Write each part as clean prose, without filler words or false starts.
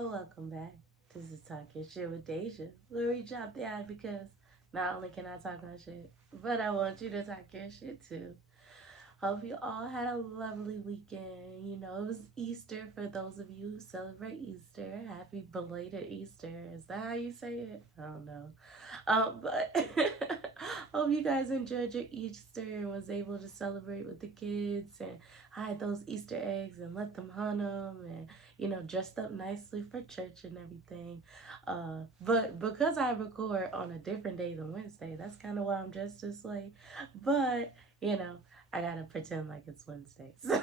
Welcome back. This is Talk Your Shit with Deja, where we drop the eye because not only can I talk my shit, but I want you to talk your shit too. Hope you all had a lovely weekend. You know, it was Easter for those of you who celebrate Easter. Happy belated Easter. Is that how you say it? I don't know. But hope you guys enjoyed your Easter and was able to celebrate with the kids and hide those Easter eggs and let them hunt them and dressed up nicely for church and everything. But because I record on a different day than Wednesday, that's kind of why I'm dressed this way. But you know, I gotta pretend like it's Wednesday. So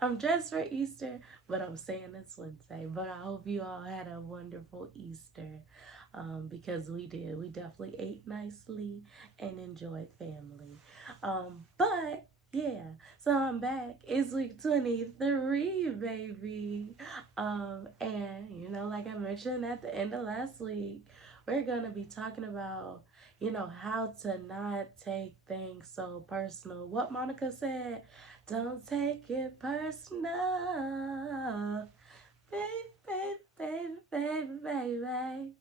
I'm dressed for Easter, but I'm saying it's Wednesday. But I hope you all had a wonderful Easter because we did. We definitely ate nicely and enjoyed family. But yeah, so I'm back. It's week 23, baby. And like I mentioned at the end of last week, we're gonna be talking about how to not take things so personal. What Monica said, don't take it personal. Baby, baby, baby, baby, baby.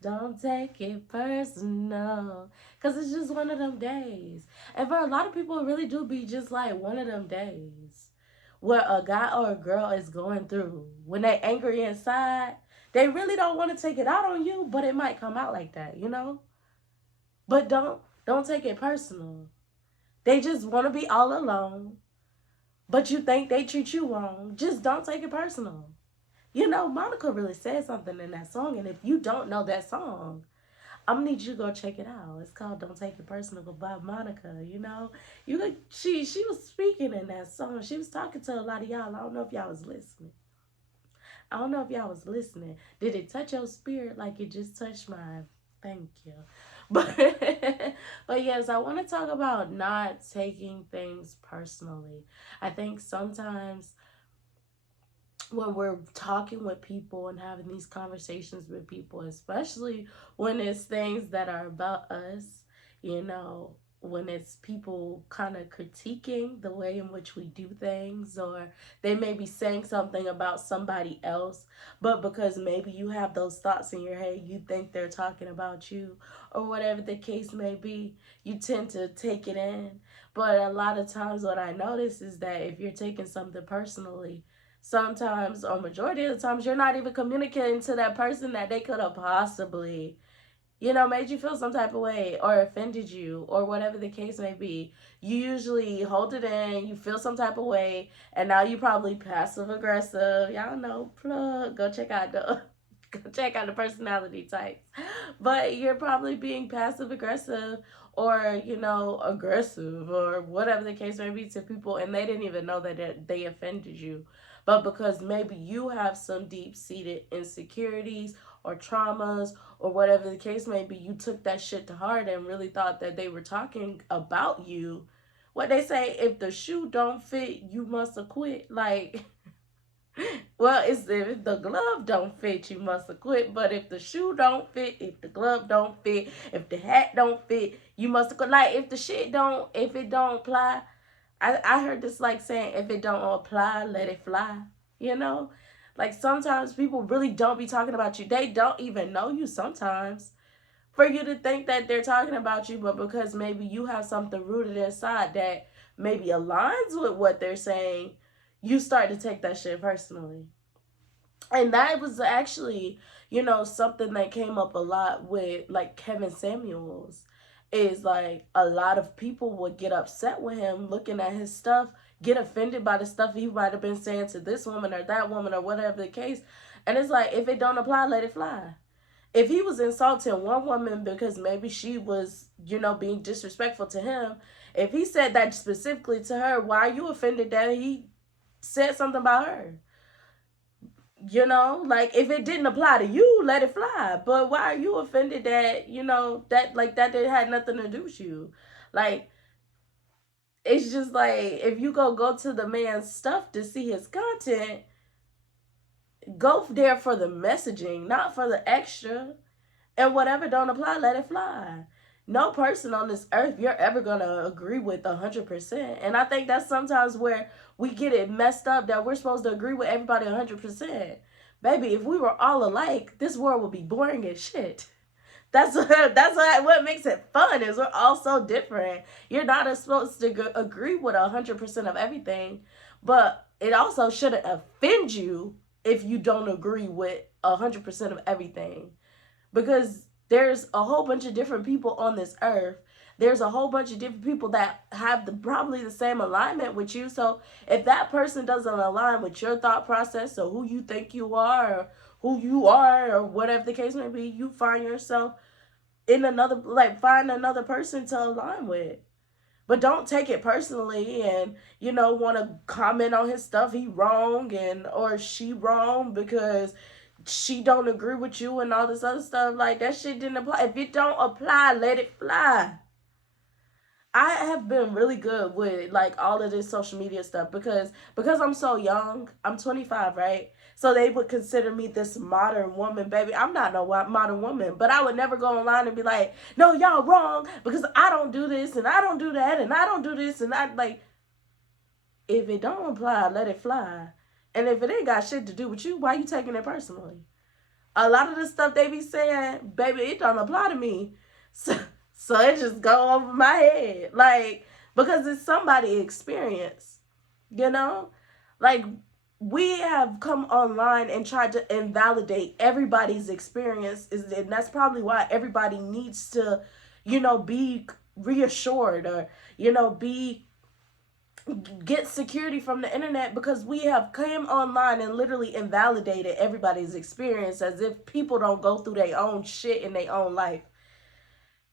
Don't take it personal. Because it's just one of them days. And for a lot of people, it really do be just like one of them days where a guy or a girl is going through. When they angry inside, they really don't want to take it out on you, but it might come out like that. But don't take it personal. They just want to be all alone, but you think they treat you wrong. Just don't take it personal. Monica really said something in that song, and if you don't know that song, I'm gonna need you to go check it out. It's called "Don't Take It Personal" by Monica. She was speaking in that song. She was talking to a lot of y'all. I don't know if y'all was listening. I don't know if y'all was listening. Did it touch your spirit like it just touched mine? Thank you. But but yes, I want to talk about not taking things personally. I think sometimes when we're talking with people and having these conversations with people, especially when it's things that are about us, you know, when it's people kind of critiquing the way in which we do things, or they may be saying something about somebody else, but because maybe you have those thoughts in your head, you think they're talking about you, or whatever the case may be, you tend to take it in. But a lot of times, what I notice is that if you're taking something personally, sometimes or majority of the times you're not even communicating to that person that they could have possibly made you feel some type of way or offended you or whatever the case may be. You usually hold it in, you feel some type of way, and now you probably passive aggressive. Y'all know, plug, go check out the go check out the personality types. But you're probably being passive aggressive or aggressive or whatever the case may be to people, and they didn't even know that they offended you. But because maybe you have some deep-seated insecurities or traumas or whatever the case may be, you took that shit to heart and really thought that they were talking about you. What they say, if the shoe don't fit, you must have quit. Like, well, it's if the glove don't fit, you must have quit. But if the shoe don't fit, if the glove don't fit, if the hat don't fit, you must have quit. Like, if it don't apply, I heard this like saying, if it don't apply, let it fly. You know? Like sometimes people really don't be talking about you. They don't even know you sometimes. For you to think that they're talking about you, but because maybe you have something rooted inside that maybe aligns with what they're saying, you start to take that shit personally. And that was actually, something that came up a lot with like Kevin Samuels. Is like a lot of people would get upset with him looking at his stuff, get offended by the stuff he might have been saying to this woman or that woman or whatever the case. And it's like, if it don't apply, let it fly. If he was insulting one woman because maybe she was, being disrespectful to him, if he said that specifically to her, why are you offended that he said something about her? Like if it didn't apply to you, let it fly. But why are you offended that that like that it had nothing to do with you? Like it's just like, if you go to the man's stuff to see his content, go there for the messaging, not for the extra. And whatever don't apply, let it fly. No person on this earth you're ever gonna agree with 100%. And I think that's sometimes where we get it messed up, that we're supposed to agree with everybody 100%. Baby, if we were all alike, this world would be boring as shit. What makes it fun is we're all so different. You're not supposed to agree with 100% of everything, but it also shouldn't offend you if you don't agree with 100% of everything, because there's a whole bunch of different people on this earth. There's a whole bunch of different people that have probably the same alignment with you. So if that person doesn't align with your thought process or who you think you are, or who you are, or whatever the case may be, you find yourself in another, like, find another person to align with. But don't take it personally and, want to comment on his stuff. He wrong and or she wrong because she don't agree with you and all this other stuff. Like, that shit didn't apply. If it don't apply, let it fly. I have been really good with like all of this social media stuff because I'm so young. I'm 25, right? So they would consider me this modern woman, baby. I'm not no modern woman, but I would never go online and be like, "No, y'all wrong because I don't do this and I don't do that and I don't do this and I like." If it don't apply, let it fly. And if it ain't got shit to do with you, why you taking it personally? A lot of the stuff they be saying, baby, it don't apply to me. So it just go over my head. Like, because it's somebody's experience, you know? Like, we have come online and tried to invalidate everybody's experience. And that's probably why everybody needs to, be reassured or, be get security from the internet, because we have came online and literally invalidated everybody's experience as if people don't go through their own shit in their own life.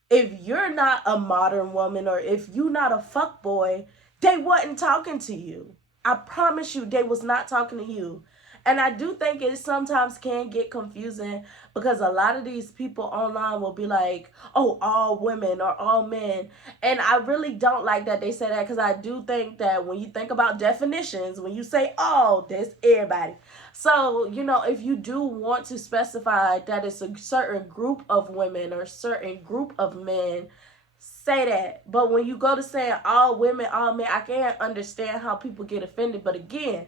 If you're not a modern woman or if you not a fuck boy, they wasn't talking to you. I promise you, they was not talking to you. And I do think it sometimes can get confusing because a lot of these people online will be like, oh, all women or all men. And I really don't like that they say that, because I do think that when you think about definitions, when you say all, there's everybody. So, if you do want to specify that it's a certain group of women or certain group of men, say that. But when you go to saying all women, all men, I can't understand how people get offended. But again,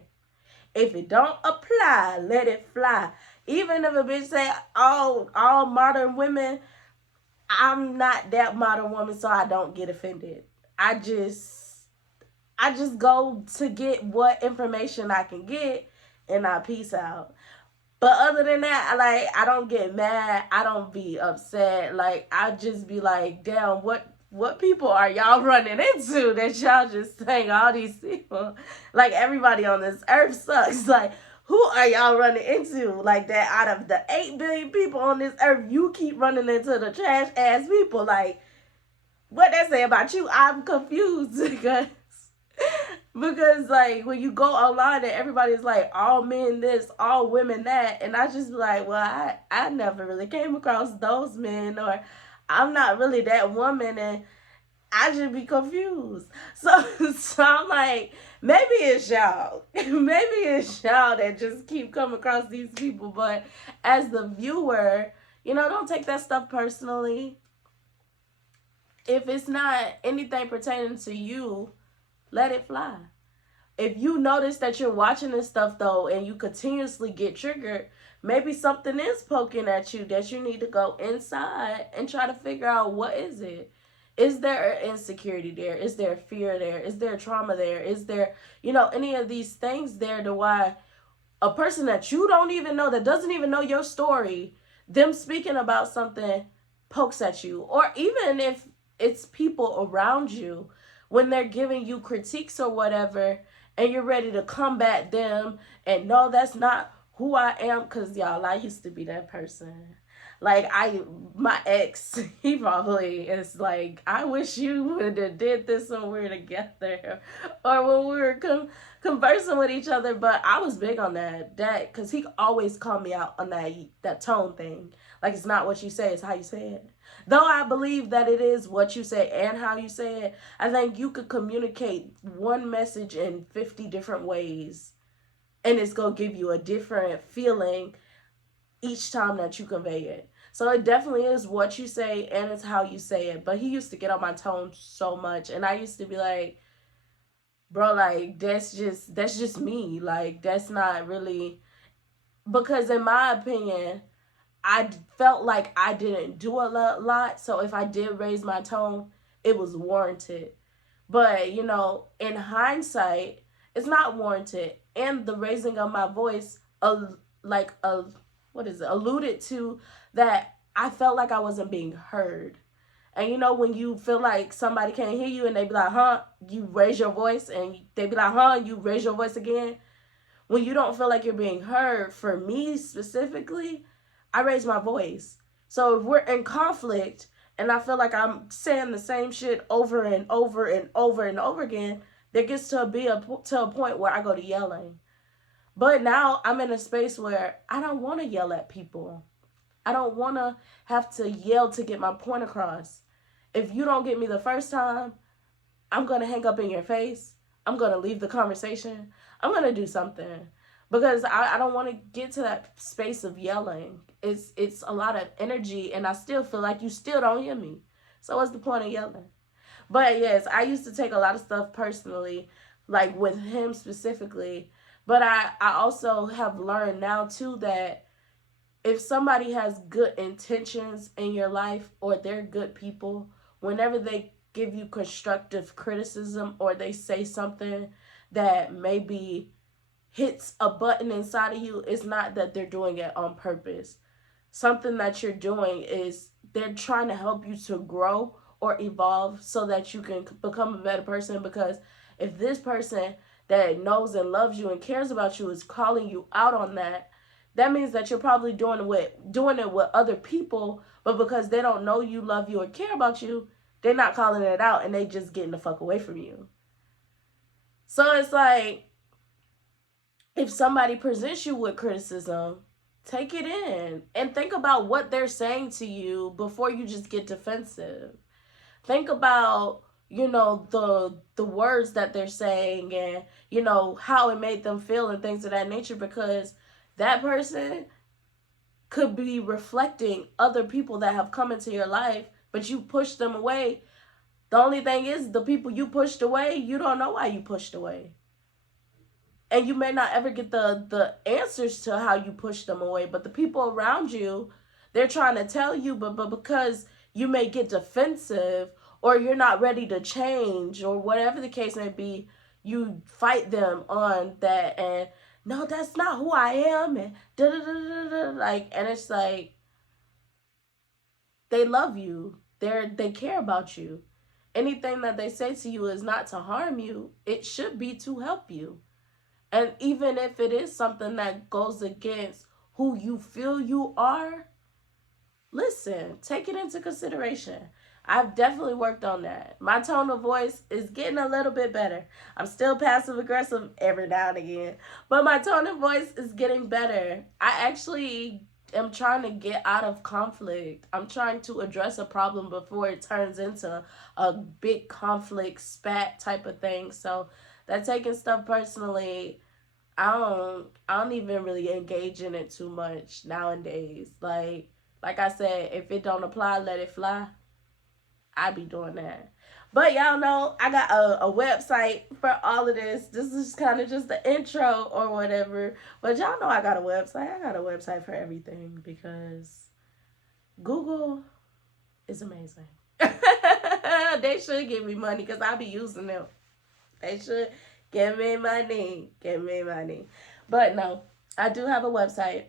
if it don't apply, let it fly. Even if a bitch say all modern women, I'm not that modern woman, so I don't get offended. I just go to get what information I can get and I peace out. But other than that, like, I don't get mad. I don't be upset. Like, I just be like, damn, what people are y'all running into that y'all just saying all these people? Like, everybody on this earth sucks. Like, who are y'all running into? Like, that out of the 8 billion people on this earth, you keep running into the trash ass people. Like, what that say about you? I'm confused because like when you go online and everybody's like all men this, all women that, and I just be like, well, I never really came across those men, or I'm not really that woman, and I just be confused. So I'm like, maybe it's y'all. Maybe it's y'all that just keep coming across these people. But as the viewer, don't take that stuff personally. If it's not anything pertaining to you, let it fly. If you notice that you're watching this stuff though and you continuously get triggered, maybe something is poking at you that you need to go inside and try to figure out what is it. Is there insecurity there? Is there fear there? Is there trauma there? Is there, any of these things there to why a person that you don't even know, that doesn't even know your story, them speaking about something pokes at you? Or even if it's people around you, when they're giving you critiques or whatever, and you're ready to combat them and no, that's not who I am. Because y'all, I used to be that person. Like, my ex, he probably is like, I wish you would have did this when we were together or when we were conversing with each other. But I was big on that because he always called me out on that tone thing. Like, it's not what you say, it's how you say it. Though I believe that it is what you say and how you say it, I think you could communicate one message in 50 different ways, and it's going to give you a different feeling each time that you convey it. So it definitely is what you say and it's how you say it. But he used to get on my tone so much, and I used to be like, bro, like, that's just me. Like, that's not really... because in my opinion, I felt like I didn't do a lot. So if I did raise my tone, it was warranted. But, you know, in hindsight, it's not warranted. And the raising of my voice, like, what is it, alluded to that I felt like I wasn't being heard. And you know, when you feel like somebody can't hear you and they be like, huh, you raise your voice, and they be like, huh, you raise your voice again. When you don't feel like you're being heard, for me specifically, I raise my voice. So if we're in conflict and I feel like I'm saying the same shit over and over and over and over again, there gets to to a point where I go to yelling. But now I'm in a space where I don't want to yell at people. I don't want to have to yell to get my point across. If you don't get me the first time, I'm going to hang up in your face. I'm going to leave the conversation. I'm going to do something because I don't want to get to that space of yelling. It's a lot of energy, and I still feel like you still don't hear me. So what's the point of yelling? But yes, I used to take a lot of stuff personally, like with him specifically. But I also have learned now too that if somebody has good intentions in your life or they're good people, whenever they give you constructive criticism or they say something that maybe hits a button inside of you, it's not that they're doing it on purpose. Something that you're doing is they're trying to help you to grow or evolve so that you can become a better person. Because if this person that knows and loves you and cares about you is calling you out on that, that means that you're probably doing it with other people, but because they don't know you, love you, or care about you, they're not calling it out and they just getting the fuck away from you. So it's like, if somebody presents you with criticism, take it in and think about what they're saying to you before you just get defensive. Think about, you know, the words that they're saying, and you know how it made them feel and things of that nature, because that person could be reflecting other people that have come into your life, but you push them away. The only thing is, the people you pushed away, you don't know why you pushed away. And you may not ever get the answers to how you push them away, but the people around you, they're trying to tell you, but because you may get defensive or you're not ready to change or whatever the case may be, you fight them on that, and no, that's not who I am, and da da da da da, like, and it's like, they love you, they care about you. Anything that they say to you is not to harm you, it should be to help you. And even if it is something that goes against who you feel you are, listen, take it into consideration. I've definitely worked on that. My tone of voice is getting a little bit better. I'm still passive aggressive every now and again, but my tone of voice is getting better. I actually am trying to get out of conflict. I'm trying to address a problem before it turns into a big conflict spat type of thing. So that taking stuff personally, I don't even really engage in it too much nowadays. Like I said, if it don't apply, let it fly. I be doing that. But y'all know I got a website for all of this. This is kind of just the intro or whatever. But y'all know I got a website. I got a website for everything because Google is amazing. They should give me money because I be using them. They should give me money. Give me money. But no, I do have a website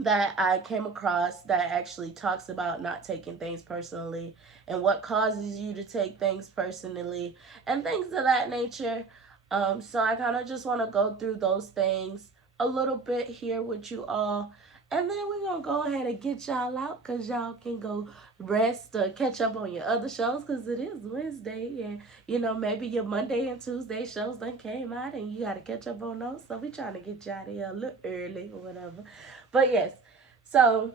that I came across that actually talks about not taking things personally and what causes you to take things personally and things of that nature. So I kind of just want to go through those things a little bit here with you all. And then we're going to go ahead and get y'all out because y'all can go rest or catch up on your other shows because it is Wednesday. And, you know, maybe your Monday and Tuesday shows done came out and you got to catch up on those. So we're trying to get you out of here a little early or whatever. But yes, so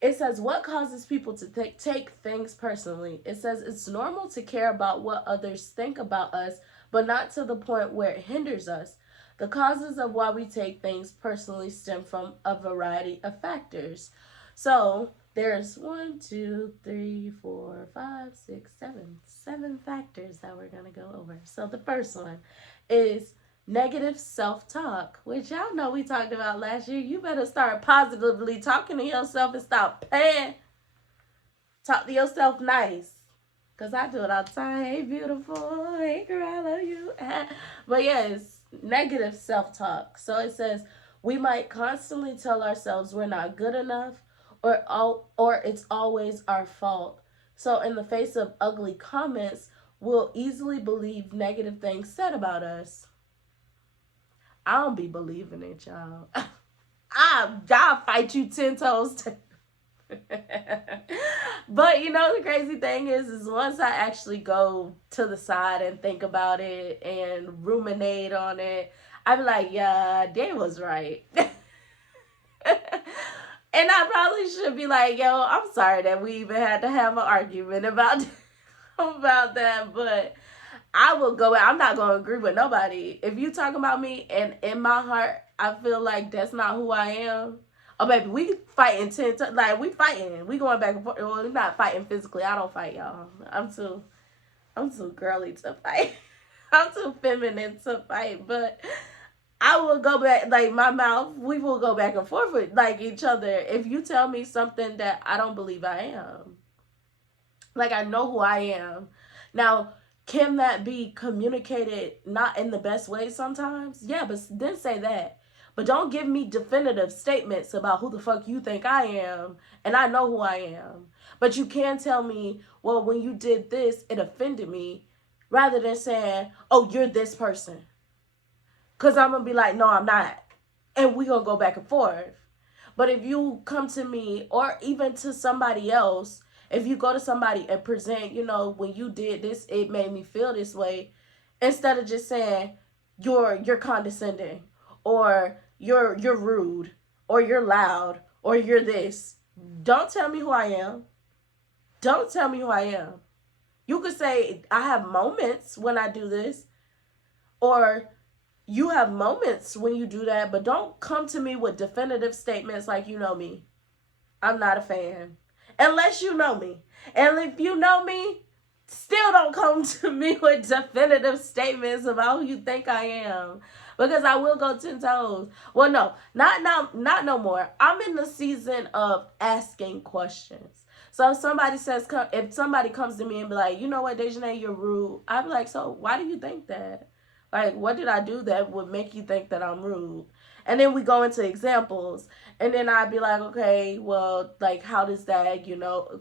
it says, what causes people to take things personally? It says it's normal to care about what others think about us, but not to the point where it hinders us. The causes of why we take things personally stem from a variety of factors. So there's 1, 2, 3, 4, 5, 6, 7 factors that we're going to go over. So the first one is Negative self-talk, which y'all know we talked about last year. You better start positively talking to yourself and stop playing. Talk to yourself nice. Because I do it all the time. Hey, beautiful. Hey, girl, I love you. But yes, negative self-talk. So it says, we might constantly tell ourselves we're not good enough, or it's always our fault. So in the face of ugly comments, we'll easily believe negative things said about us. I don't be believing it, y'all. I'll fight you 10 toes. But you know the crazy thing is once I actually go to the side and think about it and ruminate on it, I be like, yeah, they was right. And I probably should be like, yo, I'm sorry that we even had to have an argument about about that, but I will go. I'm not gonna agree with nobody. If you talk about me and in my heart, I feel like that's not who I am. Oh, baby, we fighting 10 times. Like we fighting, we going back and forth. Well, we're not fighting physically. I don't fight, y'all. I'm too girly to fight. I'm too feminine to fight. But I will go back, like my mouth. We will go back and forth with like each other. If you tell me something that I don't believe I am, like I know who I am. Now, can that be communicated not in the best way sometimes? Yeah, but then say that. But don't give me definitive statements about who the fuck you think I am, and I know who I am. But you can tell me, well, when you did this, it offended me, rather than saying, oh, you're this person. Because I'm going to be like, no, I'm not. And we're going to go back and forth. But if you come to me or even to somebody else, if you go to somebody and present, you know, when you did this, it made me feel this way, instead of just saying you're condescending or you're rude or you're loud or you're this. Don't tell me who I am. Don't tell me who I am. You could say I have moments when I do this, or you have moments when you do that, but don't come to me with definitive statements like you know me. I'm not a fan. Unless you know me. And if you know me, still don't come to me with definitive statements about who you think I am. Because I will go 10 toes. Well, no, not now, not no more. I'm in the season of asking questions. So if somebody comes to me and be like, you know what, Dejanay, you're rude. I'd be like, so why do you think that? Like, what did I do that would make you think that I'm rude? And then we go into examples. And then I'd be like, okay, well, like, how does that, you know,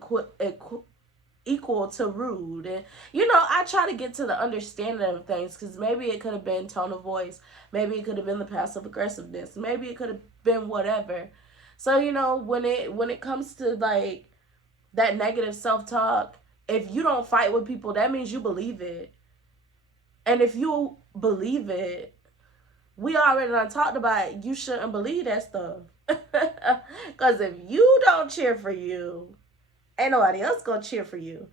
equal to rude? And, you know, I try to get to the understanding of things, because maybe it could have been tone of voice. Maybe it could have been the passive aggressiveness. Maybe it could have been whatever. So, you know, when it comes to, like, that negative self-talk, if you don't fight with people, that means you believe it. And if you believe it, we already done talked about it, you shouldn't believe that stuff. Because if you don't cheer for you, ain't nobody else gonna cheer for you.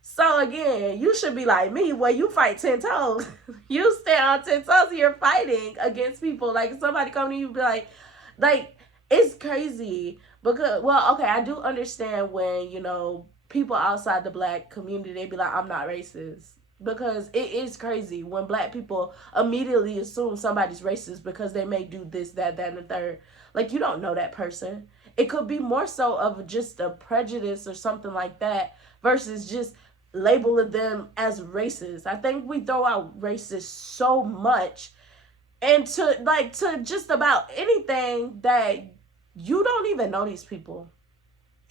So again, you should be like me, where you fight 10 toes. You stand on 10 toes and you're fighting against people. Like, somebody come to you and be like, it's crazy. Because, well, okay, I do understand when, you know, people outside the black community, they be like, I'm not racist. Because it is crazy when black people immediately assume somebody's racist because they may do this, that, and the third. Like, you don't know that person. It could be more so of just a prejudice or something like that versus just labeling them as racist. I think we throw out racist so much, and to just about anything that you don't even know these people.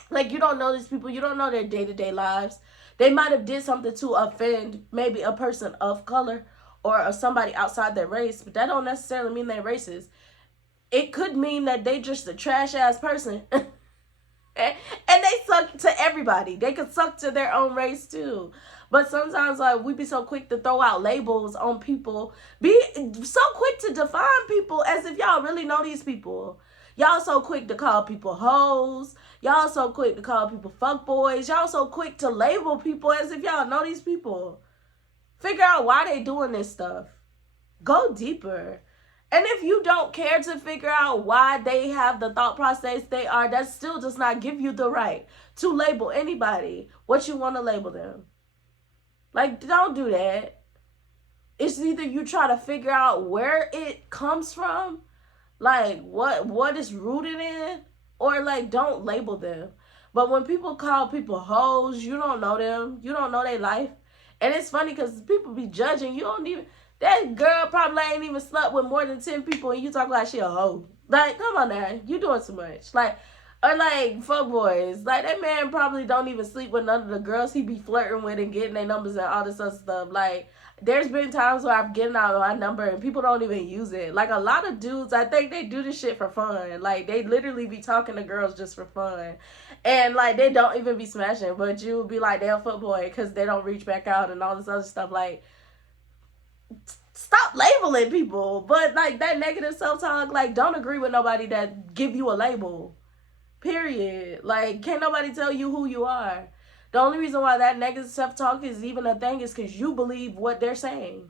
Like, you don't know these people. You don't know their day-to-day lives. They might have did something to offend maybe a person of color or somebody outside their race, but that don't necessarily mean they're racist. It could mean that they just a trash-ass person. And they suck to everybody. They could suck to their own race too. But sometimes, like, we be so quick to throw out labels on people. Be so quick to define people as if y'all really know these people. Y'all so quick to call people hoes. Y'all so quick to call people fuckboys. Y'all so quick to label people as if y'all know these people. Figure out why they doing this stuff. Go deeper. And if you don't care to figure out why they have the thought process they are, that still does not give you the right to label anybody what you want to label them. Like, don't do that. It's either you try to figure out where it comes from, like what is rooted in, or like don't label them. But when people call people hoes, you don't know them, you don't know their life. And it's funny because people be judging. You don't even, that girl probably ain't even slept with more than 10 people and you talk like she a hoe. Like, come on now, you doing too much. Like, or like fuck boys, like that man probably don't even sleep with none of the girls he be flirting with and getting their numbers and all this other stuff. Like, there's been times where I've given out my number and people don't even use it. Like, a lot of dudes, I think they do this shit for fun. Like, they literally be talking to girls just for fun. And, like, they don't even be smashing. But you be like, they're a footboy because they don't reach back out and all this other stuff. Like, stop labeling people. But, like, that negative self-talk, like, don't agree with nobody that give you a label. Period. Like, can't nobody tell you who you are. The only reason why that negative self-talk is even a thing is because you believe what they're saying.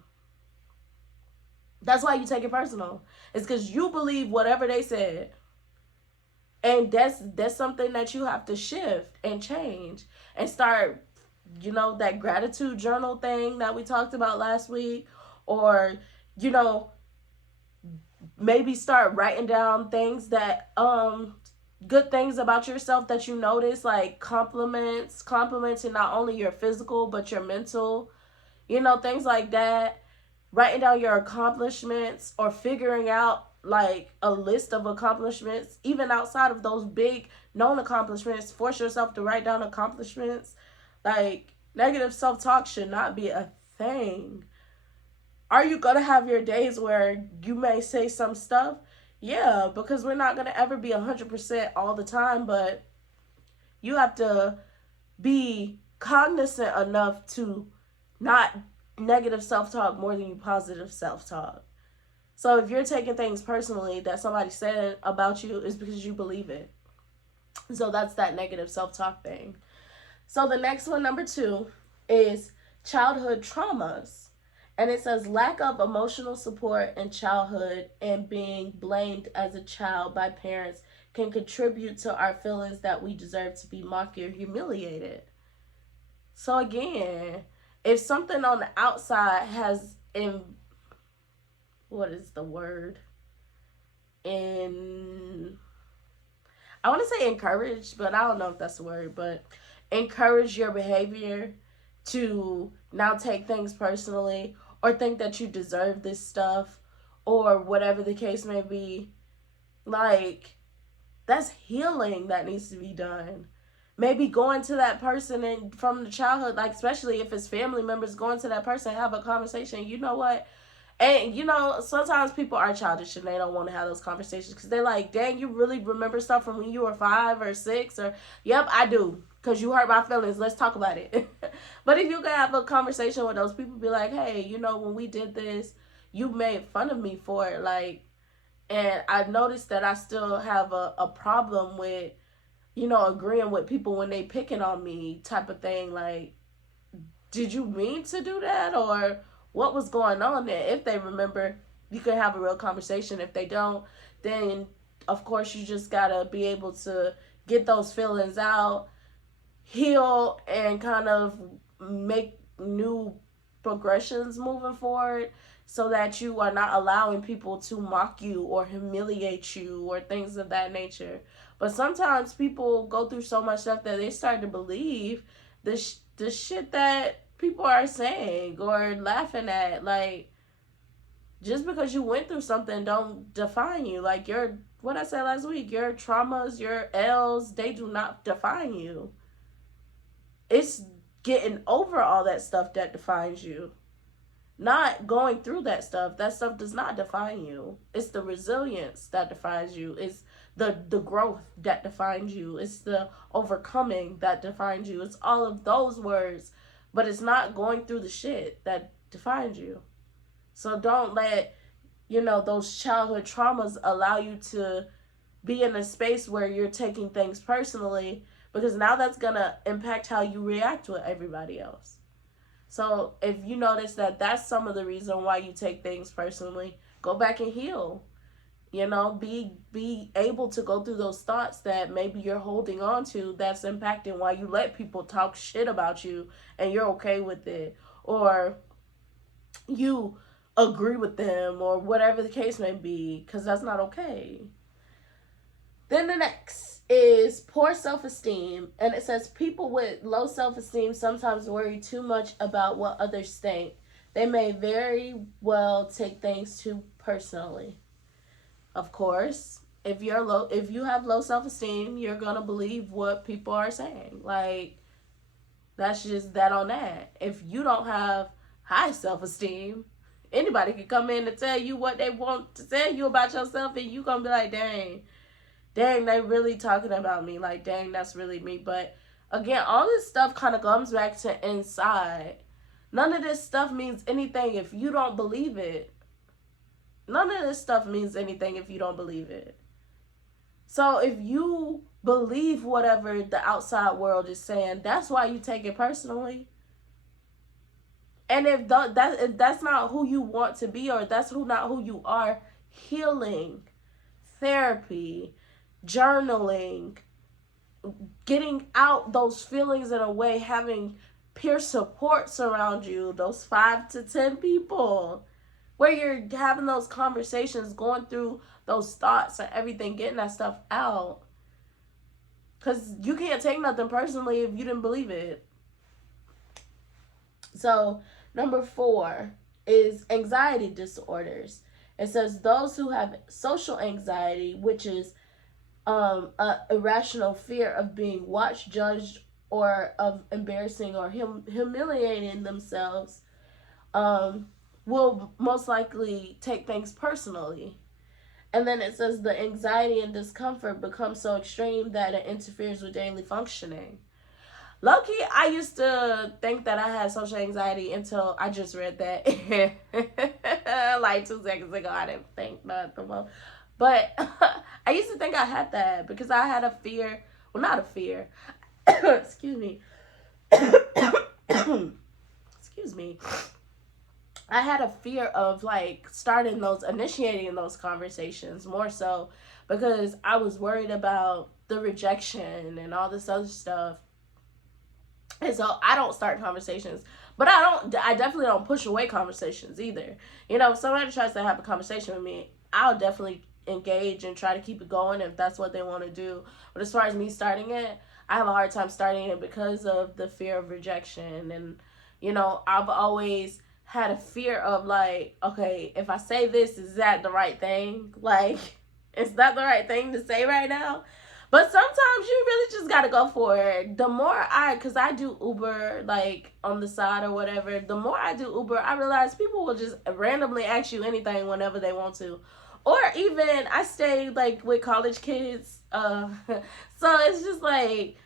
That's why you take it personal. It's because you believe whatever they said. And that's something that you have to shift and change and start, that gratitude journal thing that we talked about last week. Or, maybe start writing down things that good things about yourself that you notice, like complimenting not only your physical but your mental, things like that. Writing down your accomplishments or figuring out like a list of accomplishments, even outside of those big known accomplishments. Force yourself to write down accomplishments. Like, negative self-talk should not be a thing. Are you gonna have your days where you may say some stuff? Yeah, because we're not gonna ever be 100% all the time, but you have to be cognizant enough to not negative self-talk more than you positive self-talk. So if you're taking things personally that somebody said about you, it's because you believe it. So that's that negative self-talk thing. So the next one, number 2, is childhood traumas. And it says lack of emotional support in childhood and being blamed as a child by parents can contribute to our feelings that we deserve to be mocked or humiliated. So again, if something on the outside has what is the word? I want to say encourage, but I don't know if that's the word, but encourage your behavior to now take things personally or think that you deserve this stuff or whatever the case may be. Like, that's healing that needs to be done. Maybe going to that person and from the childhood, like especially if it's family members, going to that person, have a conversation. You know what? And sometimes people are childish and they don't want to have those conversations because they're like, dang, you really remember stuff from when you were 5 or 6? Or, yep, I do, because you hurt my feelings. Let's talk about it. But if you can have a conversation with those people, be like, hey, when we did this, you made fun of me for it. Like, and I noticed that I still have a problem with, agreeing with people when they picking on me type of thing. Like, did you mean to do that? Or what was going on there? If they remember, you can have a real conversation. If they don't, then of course you just gotta be able to get those feelings out, heal, and kind of make new progressions moving forward so that you are not allowing people to mock you or humiliate you or things of that nature. But sometimes people go through so much stuff that they start to believe the shit that people are saying or laughing at. Like, just because you went through something don't define you. Like, what I said last week, your traumas, your L's, they do not define you. It's getting over all that stuff that defines you. Not going through that stuff. That stuff does not define you. It's the resilience that defines you. It's the growth that defines you. It's the overcoming that defines you. It's all of those words. But it's not going through the shit that defines you. So don't let, those childhood traumas allow you to be in a space where you're taking things personally, because now that's going to impact how you react with everybody else. So if you notice that that's some of the reason why you take things personally, go back and heal. Be able to go through those thoughts that maybe you're holding on to that's impacting why you let people talk shit about you and you're okay with it. Or you agree with them or whatever the case may be, because that's not okay. Then the next is poor self-esteem, and it says people with low self-esteem sometimes worry too much about what others think. They may very well take things too personally. Of course, if you have low self-esteem, you're going to believe what people are saying. Like, that's just that on that. If you don't have high self-esteem, anybody can come in and tell you what they want to tell you about yourself, and you going to be like, dang, they really talking about me. Like, dang, that's really me. But again, all this stuff kind of comes back to inside. None of this stuff means anything if you don't believe it. None of this stuff means anything if you don't believe it. So if you believe whatever the outside world is saying, that's why you take it personally. And if that's not who you want to be, or that's not who you are, healing, therapy, journaling, getting out those feelings in a way, having peer support surround you, those 5 to 10 people, where you're having those conversations, going through those thoughts and everything, getting that stuff out. Because you can't take nothing personally if you didn't believe it. So, number 4 is anxiety disorders. It says those who have social anxiety, which is a irrational fear of being watched, judged, or of embarrassing or humiliating themselves, will most likely take things personally. And then it says the anxiety and discomfort become so extreme that it interferes with daily functioning. Low-key, I used to think that I had social anxiety until I just read that. Like 2 seconds ago, I didn't think nothing more. But I used to think I had that because I had a fear. Well, not a fear. Excuse me. Excuse me. I had a fear of like initiating those conversations more so because I was worried about the rejection and all this other stuff. And so I don't start conversations, but I definitely don't push away conversations either. You know, if somebody tries to have a conversation with me, I'll definitely engage and try to keep it going if that's what they want to do. But as far as me starting it, I have a hard time starting it because of the fear of rejection. And, you know, I've always had a fear of like, okay, if I say this, is that the right thing? Like, is that the right thing to say right now? But sometimes you really just gotta go for it. Cause I do Uber like on the side or whatever, the more I do Uber, I realize people will just randomly ask you anything whenever they want to. Or even I stay like with college kids, so it's just like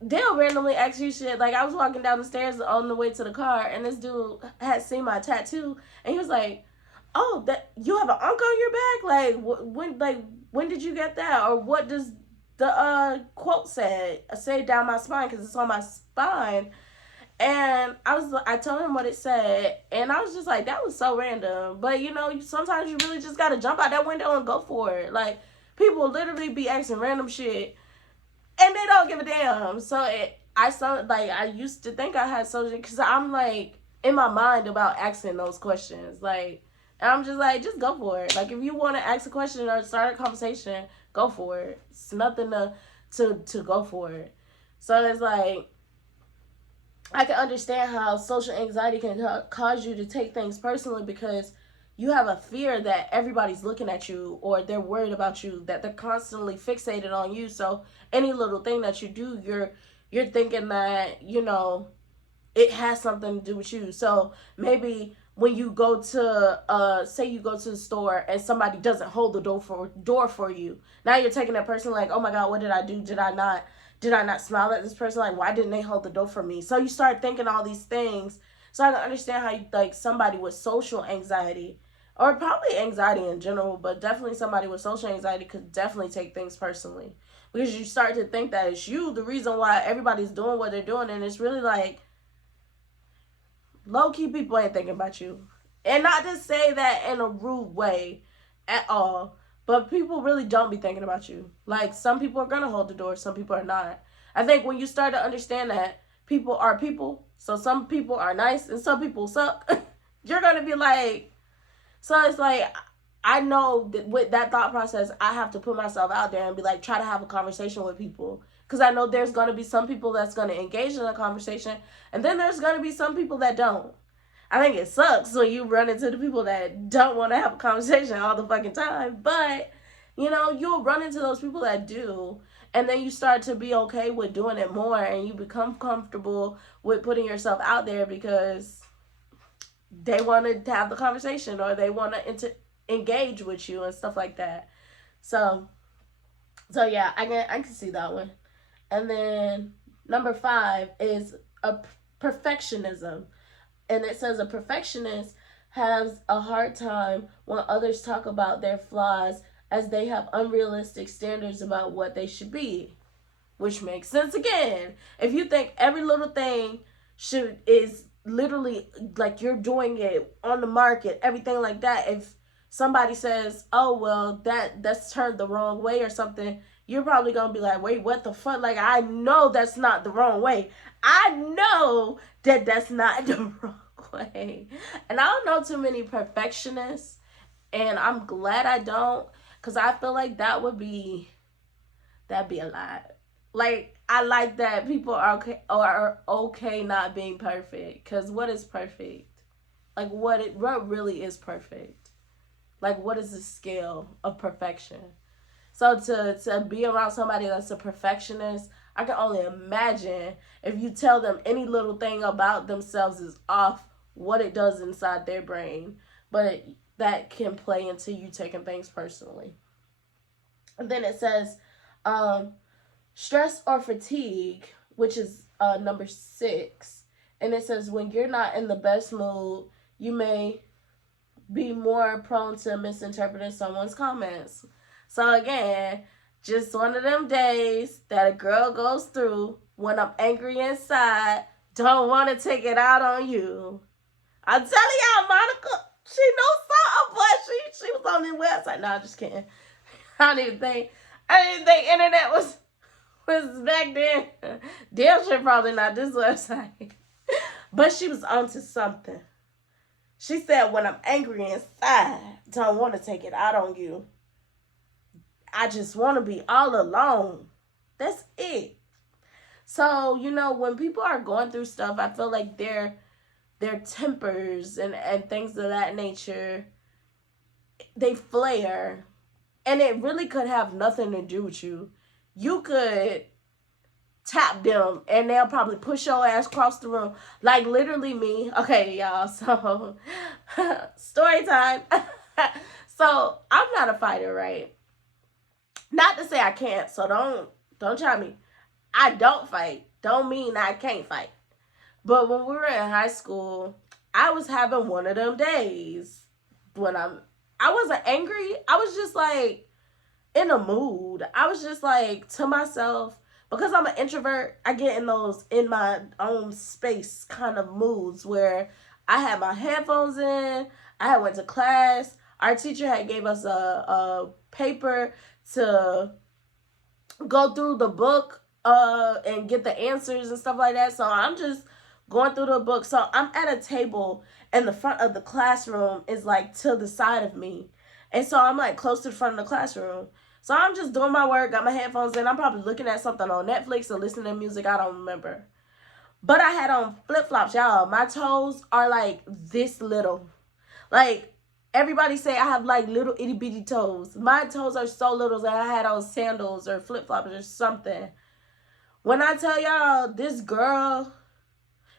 they'll randomly ask you shit. Like I was walking down the stairs on the way to the car, and this dude had seen my tattoo, and he was like, "Oh, that you have an unk on your back? When did you get that? Or what does the quote say down my spine? Because it's on my spine." And I told him what it said, and I was just like, that was so random. But you know, sometimes you really just gotta jump out that window and go for it. Like people literally be asking random shit, and they don't give a damn. So I used to think I had social, because I'm like in my mind about asking those questions. Like, and I'm just like, just go for it. Like if you want to ask a question or start a conversation, go for it. It's nothing to go for it. So it's like, I can understand how social anxiety can cause you to take things personally because you have a fear that everybody's looking at you, or they're worried about you, that they're constantly fixated on you. So any little thing that you do, you're thinking that, you know, it has something to do with you. So maybe when you go to say you go to the store and somebody doesn't hold the door for you, now you're taking that person like, oh my God, what did I do? Did I not smile at this person? Like, why didn't they hold the door for me? So you start thinking all these things. So I can understand how like somebody with social anxiety, or probably anxiety in general, but definitely somebody with social anxiety could definitely take things personally, because you start to think that it's you the reason why everybody's doing what they're doing. And it's really like, low-key people ain't thinking about you. And not to say that in a rude way at all, but people really don't be thinking about you. Like, some people are going to hold the door, some people are not. I think when you start to understand that people are people, so some people are nice and some people suck, You're going to be like, so it's like, I know that with that thought process, I have to put myself out there and be like, try to have a conversation with people. Because I know there's going to be some people that's going to engage in a conversation, and then there's going to be some people that don't. I think it sucks when you run into the people that don't want to have a conversation all the fucking time. But, you know, you'll run into those people that do. And then you start to be okay with doing it more. And you become comfortable with putting yourself out there because they want to have the conversation or they want to engage with you and stuff like that. So, yeah, I can see that one. And then number 5 is a perfectionism. And it says a perfectionist has a hard time when others talk about their flaws as they have unrealistic standards about what they should be. Which makes sense again. If you think every little thing is literally like you're doing it on the market, everything like that, if somebody says, oh well, that's turned the wrong way or something, you're probably gonna be like, wait, what the fuck? Like, I know that's not the wrong way. I know that that's not the wrong way. And I don't know too many perfectionists, and I'm glad I don't, because I feel like that'd be a lot. Like, I like that people are okay not being perfect, because what is perfect? Like, what really is perfect? Like, what is the scale of perfection? So to be around somebody that's a perfectionist, I can only imagine if you tell them any little thing about themselves is off, what it does inside their brain. But that can play into you taking things personally. And then it says, um, stress or fatigue, which is number 6. And it says, when you're not in the best mood, you may be more prone to misinterpreting someone's comments. So again, just one of them days that a girl goes through when I'm angry inside, don't want to take it out on you. I'm telling y'all, Monica, she knows something, but she was on the website. No, I'm just kidding. I didn't think internet was back then. Damn sure probably not this website. But she was onto something. She said, when I'm angry inside, don't want to take it out on you. I just want to be all alone. That's it. So, you know, when people are going through stuff, I feel like their tempers and things of that nature, they flare. And it really could have nothing to do with you. You could tap them and they'll probably push your ass across the room. Like literally me. Okay, y'all. So, story time. So, I'm not a fighter, right? Not to say I can't, so don't try me. I don't fight. Don't mean I can't fight. But when we were in high school, I was having one of them days when I wasn't angry. I was just like in a mood. I was just like to myself, because I'm an introvert, I get in those in my own space kind of moods where I had my headphones in, I had went to class, our teacher had gave us a paper to go through the book and get the answers and stuff like that. So I'm just going through the book. So I'm at a table and the front of the classroom is like to the side of me. And so I'm like close to the front of the classroom. So I'm just doing my work, got my headphones in. I'm probably looking at something on Netflix or listening to music. I don't remember. But I had on flip-flops, y'all. My toes are like this little. Like, everybody say I have like little itty bitty toes. My toes are so little that I had on sandals or flip-flops or something. When I tell y'all, this girl,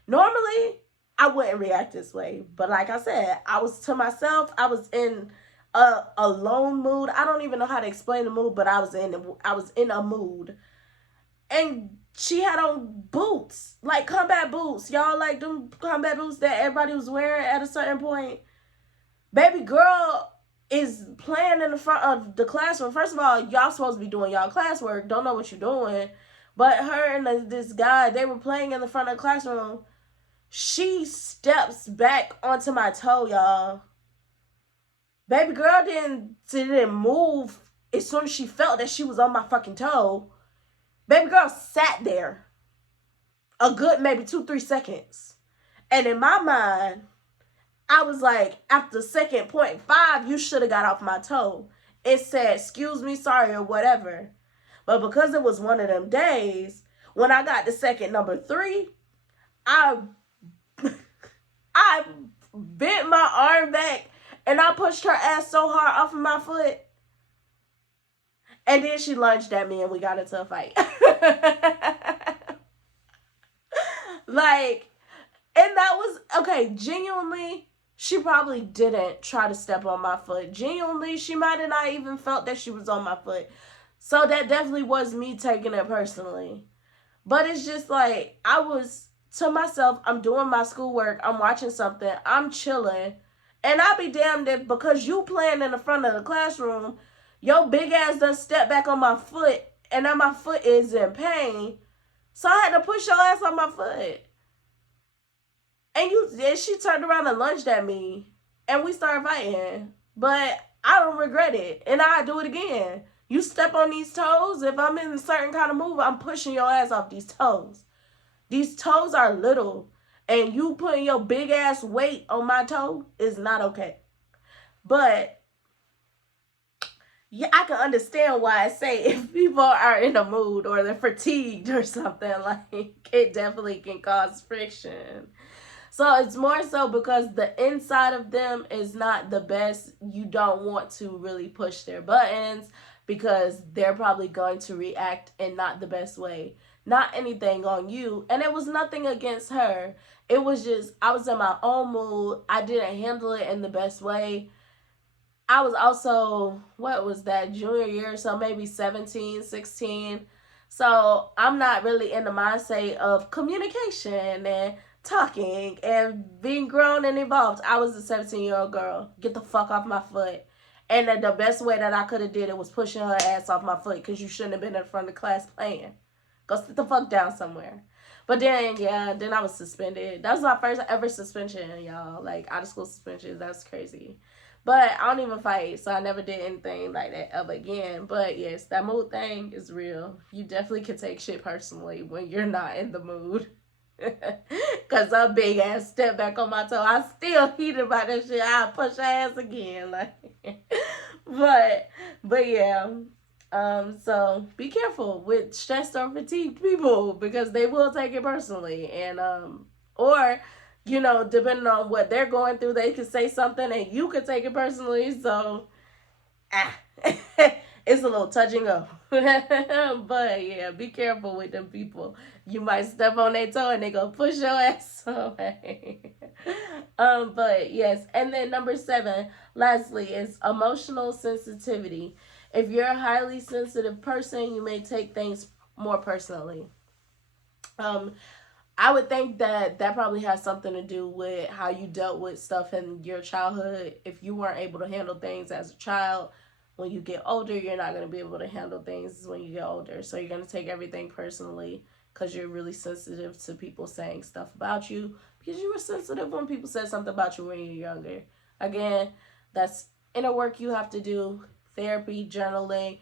normally I wouldn't react this way. But like I said, I was to myself. I was in a alone mood. I don't even know how to explain the mood, but I was in a mood. And she had on boots, like combat boots. Y'all like them combat boots that everybody was wearing at a certain point. Baby girl is playing in the front of the classroom. First of all, y'all supposed to be doing y'all classwork. Don't know what you're doing. But her and this guy, they were playing in the front of the classroom. She steps back onto my toe, y'all. Baby girl didn't move as soon as she felt that she was on my fucking toe. Baby girl sat there a good maybe 2-3 seconds. And in my mind, I was like, after second point 5, you should have got off my toe. It said, excuse me, sorry, or whatever. But because it was one of them days, when I got to second number 3, I I bent my arm back and I pushed her ass so hard off of my foot. And then she lunged at me and we got into a fight. Like, and that was, okay, genuinely, she probably didn't try to step on my foot. Genuinely, she might have not even felt that she was on my foot. So that definitely was me taking it personally. But it's just like, I was to myself, I'm doing my schoolwork, I'm watching something, I'm chilling. And I'll be damned if because you playing in the front of the classroom, your big ass done step back on my foot and now my foot is in pain. So I had to push your ass on my foot. And she turned around and lunged at me. And we started fighting. But I don't regret it. And I'll do it again. You step on these toes, if I'm in a certain kind of move, I'm pushing your ass off these toes. These toes are little. And you putting your big ass weight on my toe is not okay. But yeah, I can understand why I say if people are in a mood or they're fatigued or something, like, it definitely can cause friction. So it's more so because the inside of them is not the best. You don't want to really push their buttons because they're probably going to react in not the best way. Not anything on you. And it was nothing against her. It was just, I was in my own mood. I didn't handle it in the best way. I was also, what was that, junior year, so maybe 17, 16. So I'm not really in the mindset of communication and talking and being grown and evolved. I was a 17-year-old girl. Get the fuck off my foot. And the best way that I could have did it was pushing her ass off my foot because you shouldn't have been in front of the class playing. Go sit the fuck down somewhere. But then, yeah, then I was suspended. That was my first ever suspension, y'all. Like, out of school suspension. That's crazy. But I don't even fight, so I never did anything like that ever again. But yes, that mood thing is real. You definitely can take shit personally when you're not in the mood. Cause a big ass step back on my toe. I still heated about that shit. I'll push her ass again. Like, but yeah. So be careful with stressed or fatigued people because they will take it personally. And or depending on what they're going through, they could say something and you could take it personally. So, it's a little touch and go. But yeah, be careful with them people. You might step on their toe and they go push your ass away. But yes, and then number 7, lastly, is emotional sensitivity. If you're a highly sensitive person, you may take things more personally. I would think that probably has something to do with how you dealt with stuff in your childhood. If you weren't able to handle things as a child, when you get older, you're not going to be able to handle things when you get older. So you're going to take everything personally because you're really sensitive to people saying stuff about you because you were sensitive when people said something about you when you're younger. Again, that's inner work you have to do. Therapy, journaling,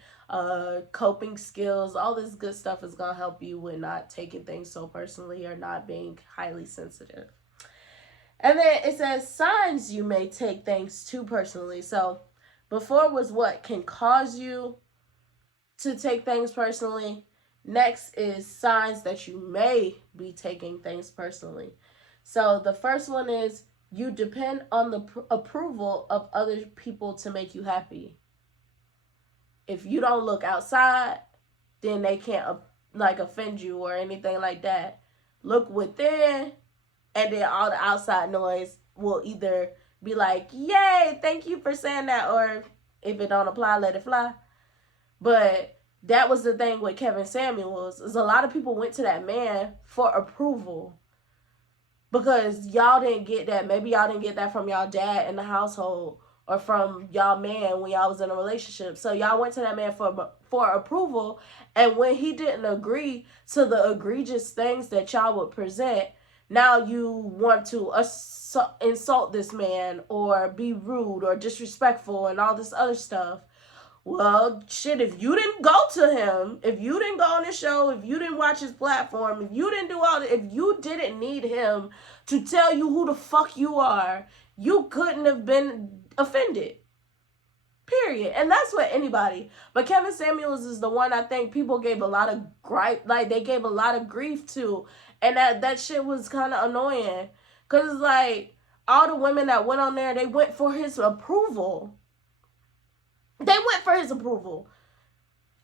coping skills, all this good stuff is going to help you with not taking things so personally or not being highly sensitive. And then it says signs you may take things too personally. So before was what can cause you to take things personally. Next is signs that you may be taking things personally. So the first one is you depend on the approval of other people to make you happy. If you don't look outside, then they can't offend you or anything like that. Look within, and then all the outside noise will either be like, yay, thank you for saying that, or if it don't apply, let it fly. But that was the thing with Kevin Samuels, is a lot of people went to that man for approval. Because y'all didn't get that. Maybe y'all didn't get that from y'all dad in the household or from y'all man when y'all was in a relationship. So y'all went to that man for approval. And when he didn't agree to the egregious things that y'all would present, now you want to insult this man or be rude or disrespectful and all this other stuff. Well, shit, if you didn't go to him, if you didn't go on his show, if you didn't watch his platform, if you didn't do all that, if you didn't need him to tell you who the fuck you are, you couldn't have been offended. Period. And that's what anybody. But Kevin Samuels is the one I think people gave a lot of they gave a lot of grief to. And that shit was kind of annoying. Because it's like, all the women that went on there, they went for his approval. They went for his approval.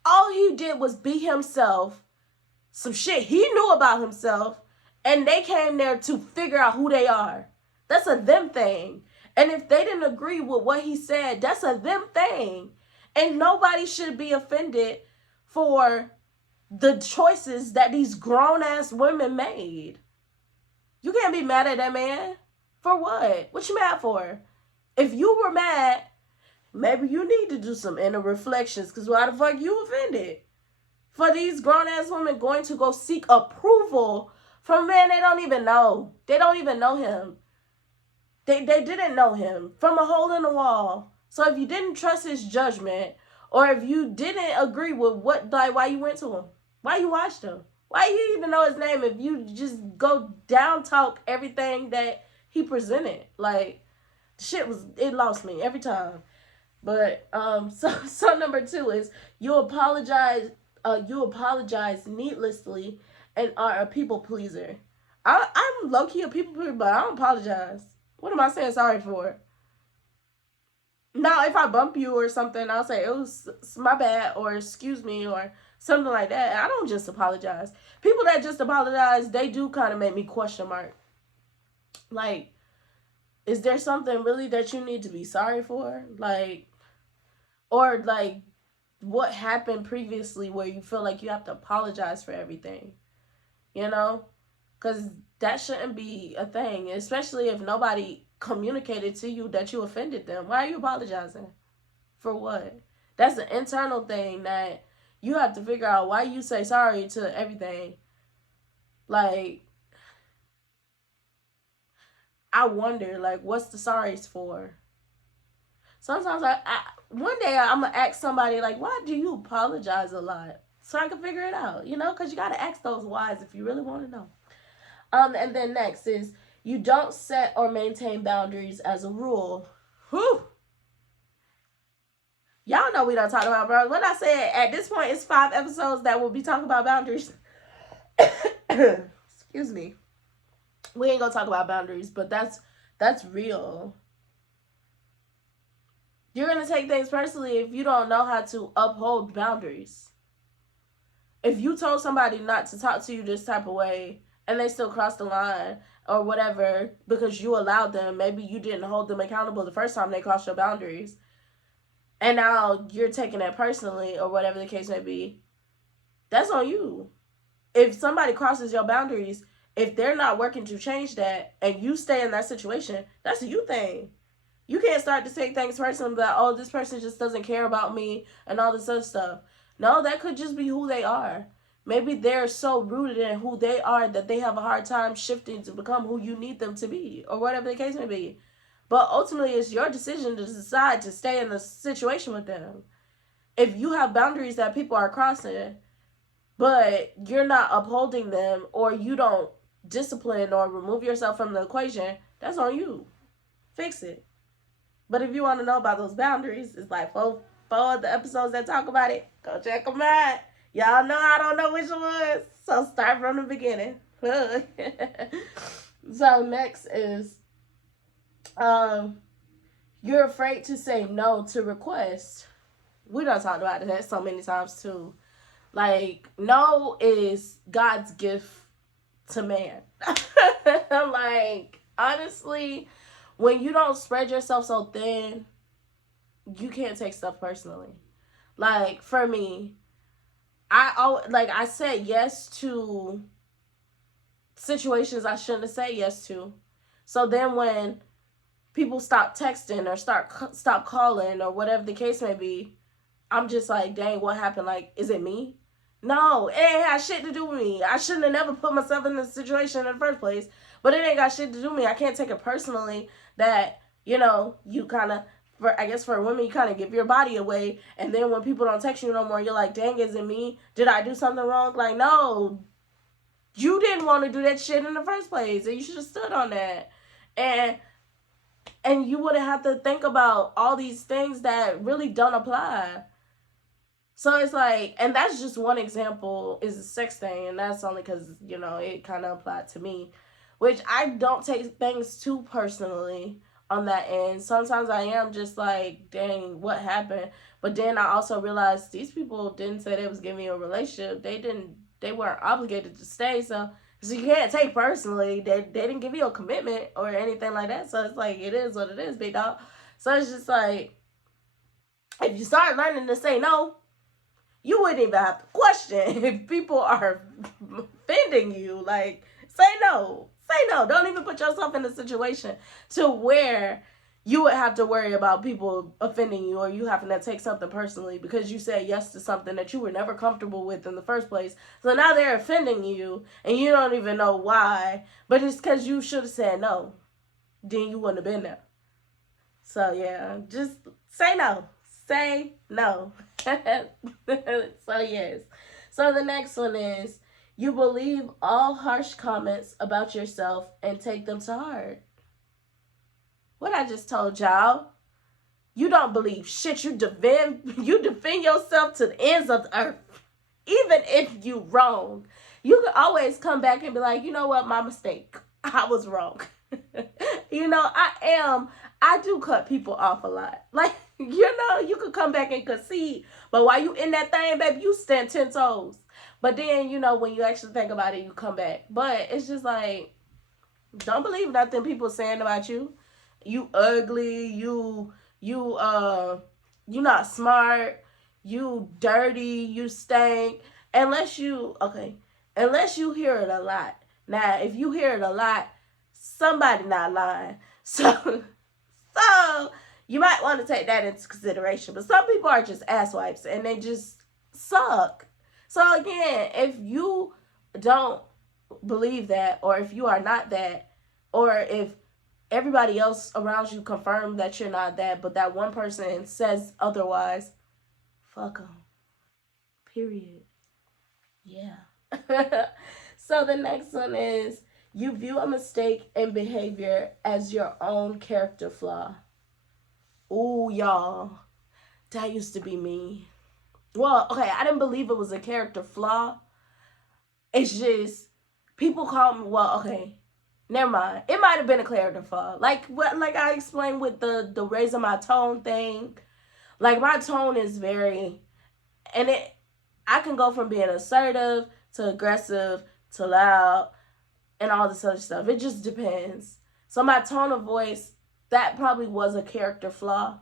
All he did was be himself. Some shit he knew about himself. And they came there to figure out who they are. That's a them thing. And if they didn't agree with what he said, that's a them thing. And nobody should be offended for the choices that these grown-ass women made. You can't be mad at that man. For what? What you mad for? If you were mad, maybe you need to do some inner reflections, because why the fuck you offended? For these grown-ass women going to go seek approval from a man they don't even know. They don't even know him. They didn't know him from a hole in the wall. So if you didn't trust his judgment, or if you didn't agree with why you went to him, why you watched him, why you even know his name if you just go down talk everything that he presented. Like, shit it lost me every time. But so number 2 is you apologize needlessly and are a people pleaser. I'm low-key a people pleaser, but I don't apologize. What am I saying sorry for? Now, if I bump you or something, I'll say, it was my bad, or excuse me, or something like that. I don't just apologize. People that just apologize, they do kind of make me question mark. Like, is there something really that you need to be sorry for? Like, or like, what happened previously where you feel like you have to apologize for everything? You know? Because that shouldn't be a thing, especially if nobody communicated to you that you offended them. Why are you apologizing? For what? That's an internal thing that you have to figure out why you say sorry to everything. Like, I wonder, like, what's the sorries for? Sometimes one day I'm going to ask somebody, like, why do you apologize a lot? So I can figure it out, you know? Because you got to ask those whys if you really want to know. And then next is, you don't set or maintain boundaries as a rule. Whew. Y'all know we don't talk about boundaries. When I say at this point, it's 5 episodes that will be talking about boundaries. Excuse me. We ain't gonna talk about boundaries, but that's real. You're gonna take things personally if you don't know how to uphold boundaries. If you told somebody not to talk to you this type of way, and they still cross the line or whatever because you allowed them, maybe you didn't hold them accountable the first time they crossed your boundaries, and now you're taking that personally or whatever the case may be, that's on you. If somebody crosses your boundaries, if they're not working to change that and you stay in that situation, that's a you thing. You can't start to take things personally that, oh, this person just doesn't care about me and all this other stuff. No, that could just be who they are. Maybe they're so rooted in who they are that they have a hard time shifting to become who you need them to be, or whatever the case may be. But ultimately, it's your decision to decide to stay in the situation with them. If you have boundaries that people are crossing, but you're not upholding them, or you don't discipline or remove yourself from the equation, that's on you. Fix it. But if you want to know about those boundaries, it's like four of the episodes that talk about it. Go check them out. Y'all know I don't know which one, so start from the beginning. So next is, you're afraid to say no to requests. We done talked about that so many times too. Like, no is God's gift to man. Like, honestly, when you don't spread yourself so thin, you can't take stuff personally. Like, for me, I said yes to situations I shouldn't have said yes to. So then when people stop texting or stop calling or whatever the case may be, I'm just like, dang, what happened? Like, is it me? No, it ain't had shit to do with me. I shouldn't have never put myself in this situation in the first place. But it ain't got shit to do with me. I can't take it personally that, you know, you kind of, I guess for women, you kind of give your body away. And then when people don't text you no more, you're like, dang, is it me? Did I do something wrong? Like, no, you didn't want to do that shit in the first place. And you should have stood on that. And And you wouldn't have to think about all these things that really don't apply. So it's like, and that's just one example is a sex thing, and that's only because, you know, it kind of applied to me, which I don't take things too personally on that end. Sometimes I am just like, dang, what happened? But then I also realized these people didn't say they was giving me a relationship. They weren't obligated to stay, so you can't take personally. They didn't give you a commitment or anything like that. So it's like, it is what it is, big dog. So it's just like, if you start learning to say no, you wouldn't even have to question if people are offending you. Like, say no. Say no. Don't even put yourself in a situation to where you would have to worry about people offending you or you having to take something personally because you said yes to something that you were never comfortable with in the first place. So now they're offending you and you don't even know why, but it's because you should have said no. Then you wouldn't have been there. So yeah, just say no. Say no. So yes. So the next one is you believe all harsh comments about yourself and take them to heart. What I just told y'all. You don't believe shit. You defend yourself to the ends of the earth. Even if you wrong. You can always come back and be like, you know what, my mistake. I was wrong. You know, I do cut people off a lot. Like, you know, you could come back and concede, but while you in that thing, baby, you stand 10 toes. But then, you know, when you actually think about it, you come back. But it's just like, don't believe nothing people saying about you. You ugly, you not smart, you dirty, you stink. Unless you hear it a lot. Now, if you hear it a lot, somebody not lying. So you might want to take that into consideration. But some people are just asswipes and they just suck. So again, if you don't believe that, or if you are not that, or if everybody else around you confirm that you're not that, but that one person says otherwise, fuck them. Period. Yeah. So the next one is you view a mistake in behavior as your own character flaw. Ooh, y'all. That used to be me. Well, okay, I didn't believe it was a character flaw. It's just people call me, well, okay, never mind. It might have been a character flaw. Like I explained with the raising my tone thing. Like my tone is very, and I can go from being assertive to aggressive to loud and all this other stuff. It just depends. So my tone of voice, that probably was a character flaw.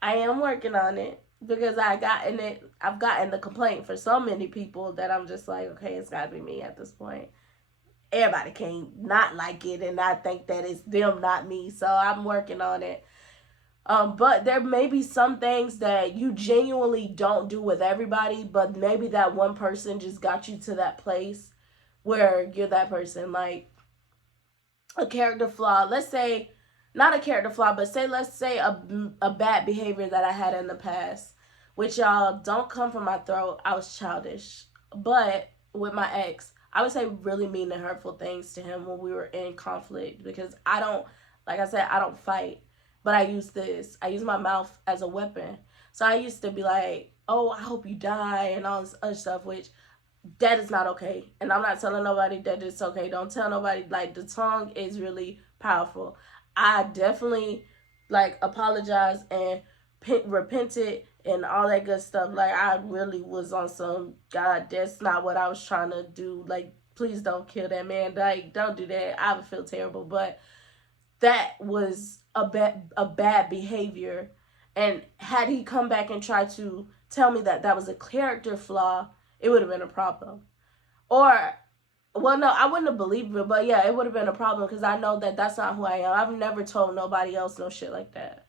I am working on it because I've gotten the complaint for so many people that I'm just like, okay, it's gotta be me at this point. Everybody can't not like it and I think that it's them, not me. So I'm working on it. But there may be some things that you genuinely don't do with everybody, but maybe that one person just got you to that place where you're that person. Like a character flaw, let's say, not a character flaw, but let's say a bad behavior that I had in the past, which y'all don't come from my throat. I was childish, but with my ex, I would say really mean and hurtful things to him when we were in conflict because I don't, like I said, I don't fight, but I use my mouth as a weapon. So I used to be like, oh, I hope you die and all this other stuff, which that is not okay. And I'm not telling nobody that it's okay. Don't tell nobody. Like, the tongue is really powerful. I definitely, like, apologize and repented and all that good stuff. Like, I really was on some, God, that's not what I was trying to do. Like, please don't kill that man. Like, don't do that. I would feel terrible. But that was a bad behavior. And had he come back and tried to tell me that that was a character flaw, it would have been a problem. Or, well, no, I wouldn't have believed it, but yeah, it would have been a problem because I know that that's not who I am. I've never told nobody else no shit like that.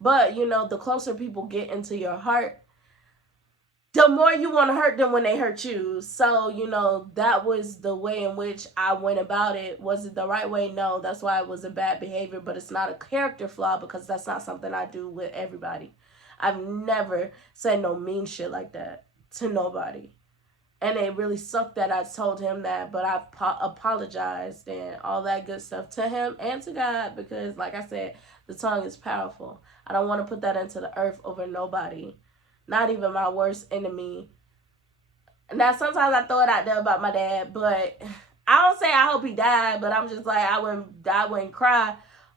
But, you know, the closer people get into your heart, the more you want to hurt them when they hurt you. So, you know, that was the way in which I went about it. Was it the right way? No, that's why it was a bad behavior, but it's not a character flaw because that's not something I do with everybody. I've never said no mean shit like that to nobody. And it really sucked that I told him that, but I apologized and all that good stuff to him and to God, because, like I said, the tongue is powerful. I don't want to put that into the earth over nobody, not even my worst enemy. Now, sometimes I throw it out there about my dad, but I don't say I hope he died, but I'm just like, I wouldn't cry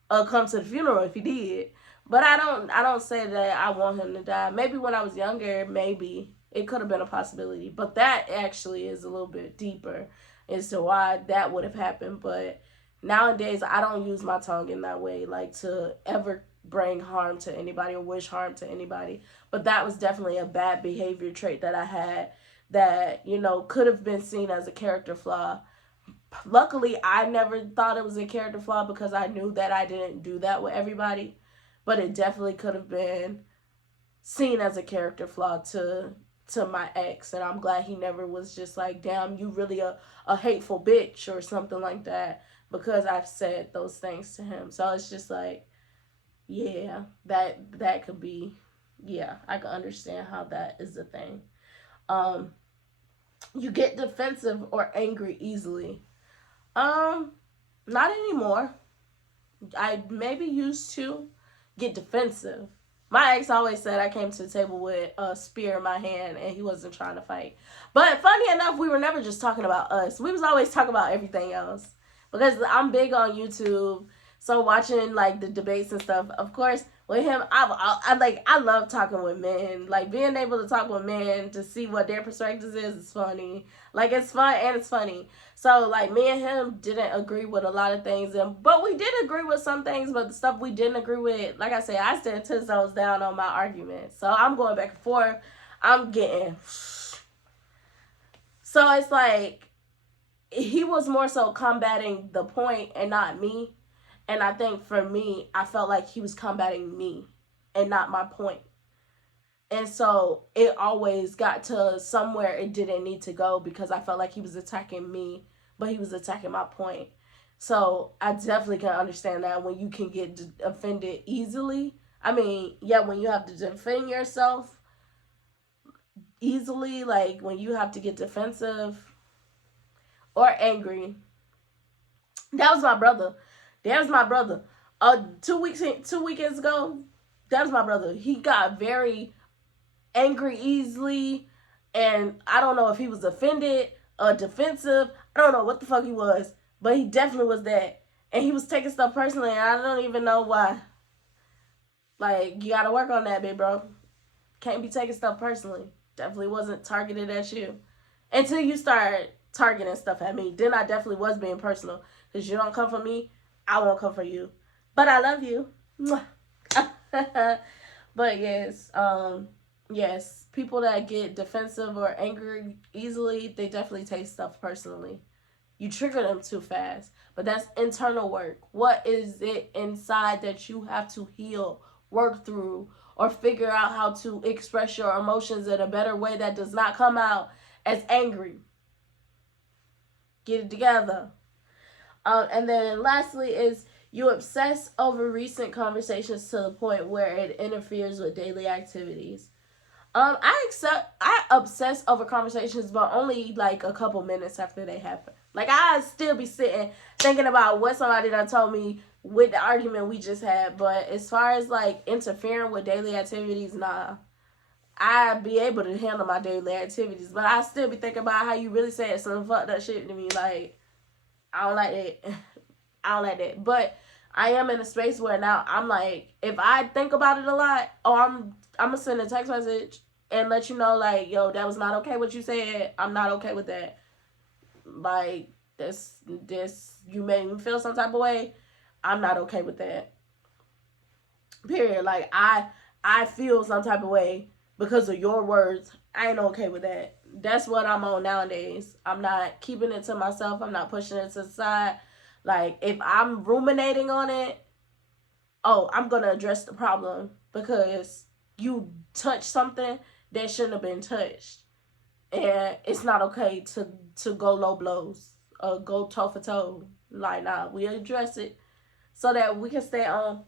or come to the funeral if he did. But I don't say that I want him to die. Maybe when I was younger, maybe it could have been a possibility. But that actually is a little bit deeper as to why that would have happened. But nowadays, I don't use my tongue in that way, like to ever bring harm to anybody or wish harm to anybody. But that was definitely a bad behavior trait that I had that, you know, could have been seen as a character flaw. Luckily, I never thought it was a character flaw because I knew that I didn't do that with everybody. But it definitely could have been seen as a character flaw to my ex, and I'm glad he never was just like, damn, you really a hateful bitch or something like that, because I've said those things to him. So it's just like, yeah, that could be, yeah, I can understand how that is a thing. um you get defensive or angry easily. Not anymore. I maybe used to get defensive. My ex always said I came to the table with a spear in my hand and he wasn't trying to fight. But funny enough, we were never just talking about us. We was always talking about everything else. Because I'm big on YouTube, so watching like the debates and stuff. Of course, with him, I love talking with men. Like being able to talk with men to see what their perspectives is funny. Like it's fun and it's funny. So like me and him didn't agree with a lot of things, but we did agree with some things. But the stuff we didn't agree with, like I said, I stand 10 toes down on my arguments. So I'm going back and forth. I'm getting. So it's like he was more so combating the point and not me. And I think for me, I felt like he was combating me and not my point. And so it always got to somewhere it didn't need to go because I felt like he was attacking me, but he was attacking my point. So I definitely can understand that when you can get offended easily. I mean, yeah, when you have to defend yourself easily, like when you have to get defensive or angry. That was my brother. That was my brother. 2 weekends ago, that was my brother. He got very angry easily, and I don't know if he was offended or defensive. I don't know what the fuck he was, but he definitely was that. And he was taking stuff personally, and I don't even know why. Like, you gotta work on that, big bro. Can't be taking stuff personally. Definitely wasn't targeted at you. Until you start targeting stuff at me, then I definitely was being personal. Because you don't come for me, I won't come for you. But I love you. But yes, people that get defensive or angry easily, they definitely take stuff personally. You trigger them too fast. But that's internal work. What is it inside that you have to heal, work through, or figure out how to express your emotions in a better way that does not come out as angry? Get it together. And then lastly is you obsess over recent conversations to the point where it interferes with daily activities. I obsess over conversations, but only like a couple minutes after they happen. Like I still be sitting thinking about what somebody done told me with the argument we just had. But as far as like interfering with daily activities, nah. I be able to handle my daily activities, but I still be thinking about how you really said some fucked up shit to me. Like I don't like that. I don't like that. But I am in a space where now I'm like, if I think about it a lot, I'm gonna send a text message and let you know, like, yo, that was not okay what you said. I'm not okay with that. Like this you made me feel some type of way. I'm not okay with that. Period. Like I feel some type of way because of your words. I ain't okay with that. That's what I'm on nowadays. I'm not keeping it to myself. I'm not pushing it to the side. Like if I'm ruminating on it, oh, I'm gonna address the problem because you touched something that shouldn't have been touched, and it's not okay to go low blows or go toe for toe. Like nah, we address it so that we can stay on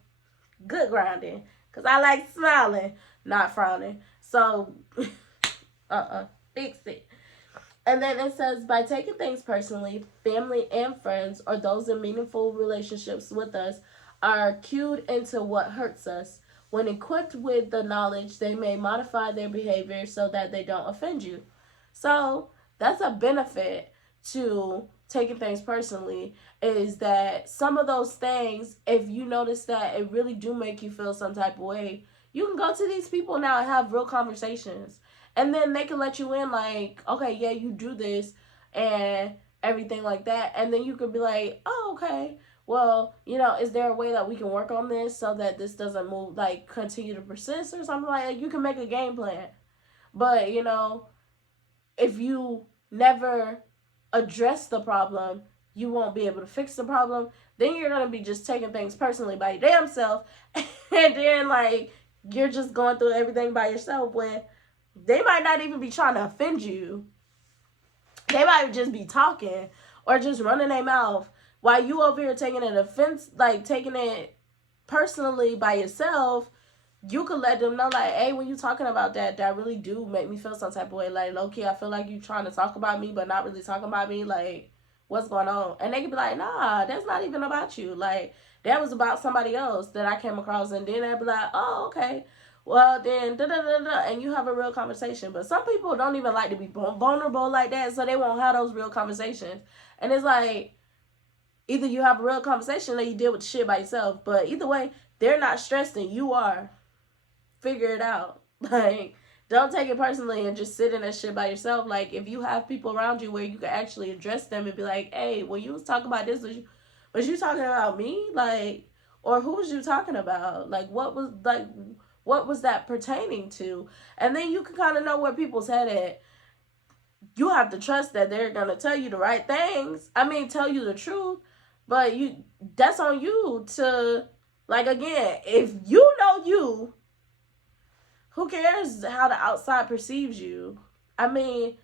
good grounding. Cause I like smiling, not frowning. So, fix it. And then it says, by taking things personally, family and friends, or those in meaningful relationships with us, are cued into what hurts us. When equipped with the knowledge, they may modify their behavior so that they don't offend you. So that's a benefit to taking things personally, is that some of those things, if you notice that it really do make you feel some type of way, you can go to these people now and have real conversations, and then they can let you in, like, okay, yeah, you do this and everything like that, and then you could be like, oh, okay, well, is there a way that we can work on this so that this doesn't move, like, continue to persist or something like that? You can make a game plan. But if you never address the problem, you won't be able to fix the problem. Then you're gonna be just taking things personally by your damn self, and then, like, you're just going through everything by yourself when they might not even be trying to offend you. They might just be talking or just running their mouth while you over here taking an offense, like taking it personally by yourself. You could let them know, like, hey, when you talking about that really do make me feel some type of way. Like, low-key, I feel like you trying to talk about me, but not really talking about me. Like, what's going on? And they could be like, nah, that's not even about you. Like, that was about somebody else that I came across. And then they'd be like, oh, okay. Well, then, da-da-da-da, and you have a real conversation. But some people don't even like to be vulnerable like that, so they won't have those real conversations. And it's like, either you have a real conversation or you deal with the shit by yourself. But either way, they're not stressed and you are. Figure it out. Like, don't take it personally and just sit in that shit by yourself. Like, if you have people around you where you can actually address them and be like, hey, when you was talking about this, was you talking about me? Like, or who was you talking about? Like, what was that pertaining to? And then you can kind of know where people's head at. You have to trust that they're gonna tell you the right things. I mean, tell you the truth. But that's on you to, like, again, if you know you, who cares how the outside perceives you? I mean,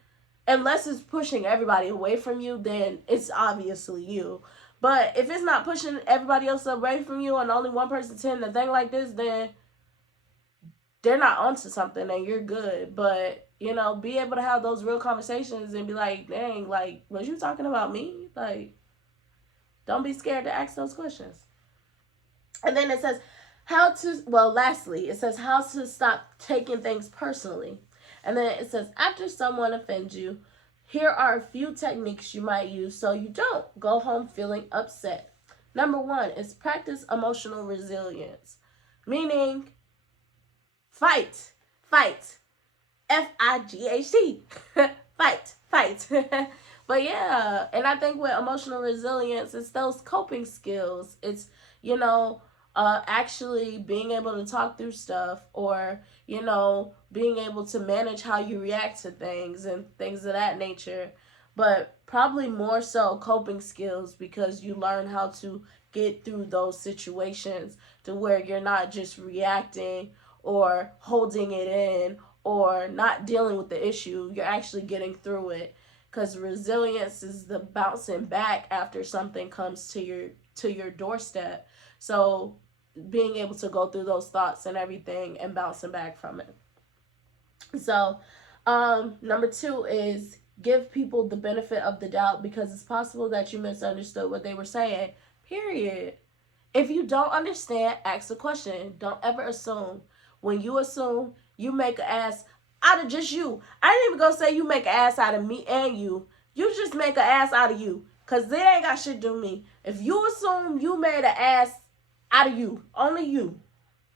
unless it's pushing everybody away from you, then it's obviously you. But if it's not pushing everybody else away from you and only one person saying a thing like this, then they're not onto something and you're good. But, be able to have those real conversations and be like, dang, like, was you talking about me? Like, don't be scared to ask those questions. And then it says, lastly, it says how to stop taking things personally. And then it says, after someone offends you, here are a few techniques you might use so you don't go home feeling upset. Number 1 is practice emotional resilience, meaning fight. F-I-G-H-T. Fight. But yeah, and I think with emotional resilience, it's those coping skills. It's, actually being able to talk through stuff, or, being able to manage how you react to things and things of that nature. But probably more so coping skills, because you learn how to get through those situations to where you're not just reacting or holding it in or not dealing with the issue. You're actually getting through it, because resilience is the bouncing back after something comes to your doorstep. So being able to go through those thoughts and everything and bouncing back from it. So number 2 is give people the benefit of the doubt, because it's possible that you misunderstood what they were saying, period. If you don't understand, ask a question. Don't ever assume. When you assume, you make an ass out of just you. I ain't even gonna say you make an ass out of me and you. You just make an ass out of you, because it ain't got shit to do with me. If you assume you made an ass out of you, only you,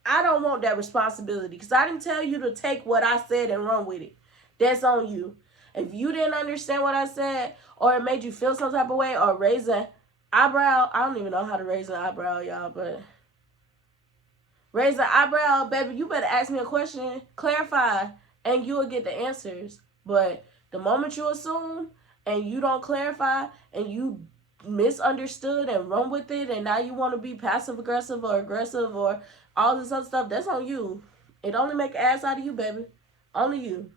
I don't want that responsibility, because I didn't tell you to take what I said and run with it. That's on you. If you didn't understand what I said, or it made you feel some type of way, or raise an eyebrow, I don't even know how to raise an eyebrow, y'all, but raise an eyebrow, baby, you better ask me a question, clarify, and you will get the answers. But the moment you assume and you don't clarify and you misunderstood and run with it, and now you want to be passive aggressive or aggressive or all this other stuff, that's on you. It only make an ass out of you, baby. Only you.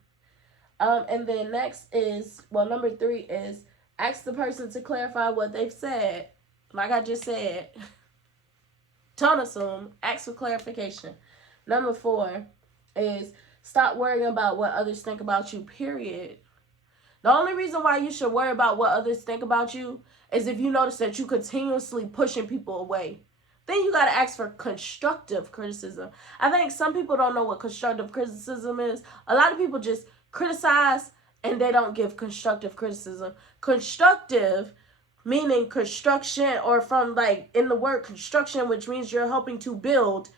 And then next is, number 3 is ask the person to clarify what they've said. Like I just said, don't assume, ask for clarification. Number 4 is stop worrying about what others think about you, period. The only reason why you should worry about what others think about you is if you notice that you continuously pushing people away. Then you got to ask for constructive criticism. I think some people don't know what constructive criticism is. A lot of people just criticize and they don't give constructive criticism. Constructive meaning construction, or from like in the word construction, which means you're helping to build.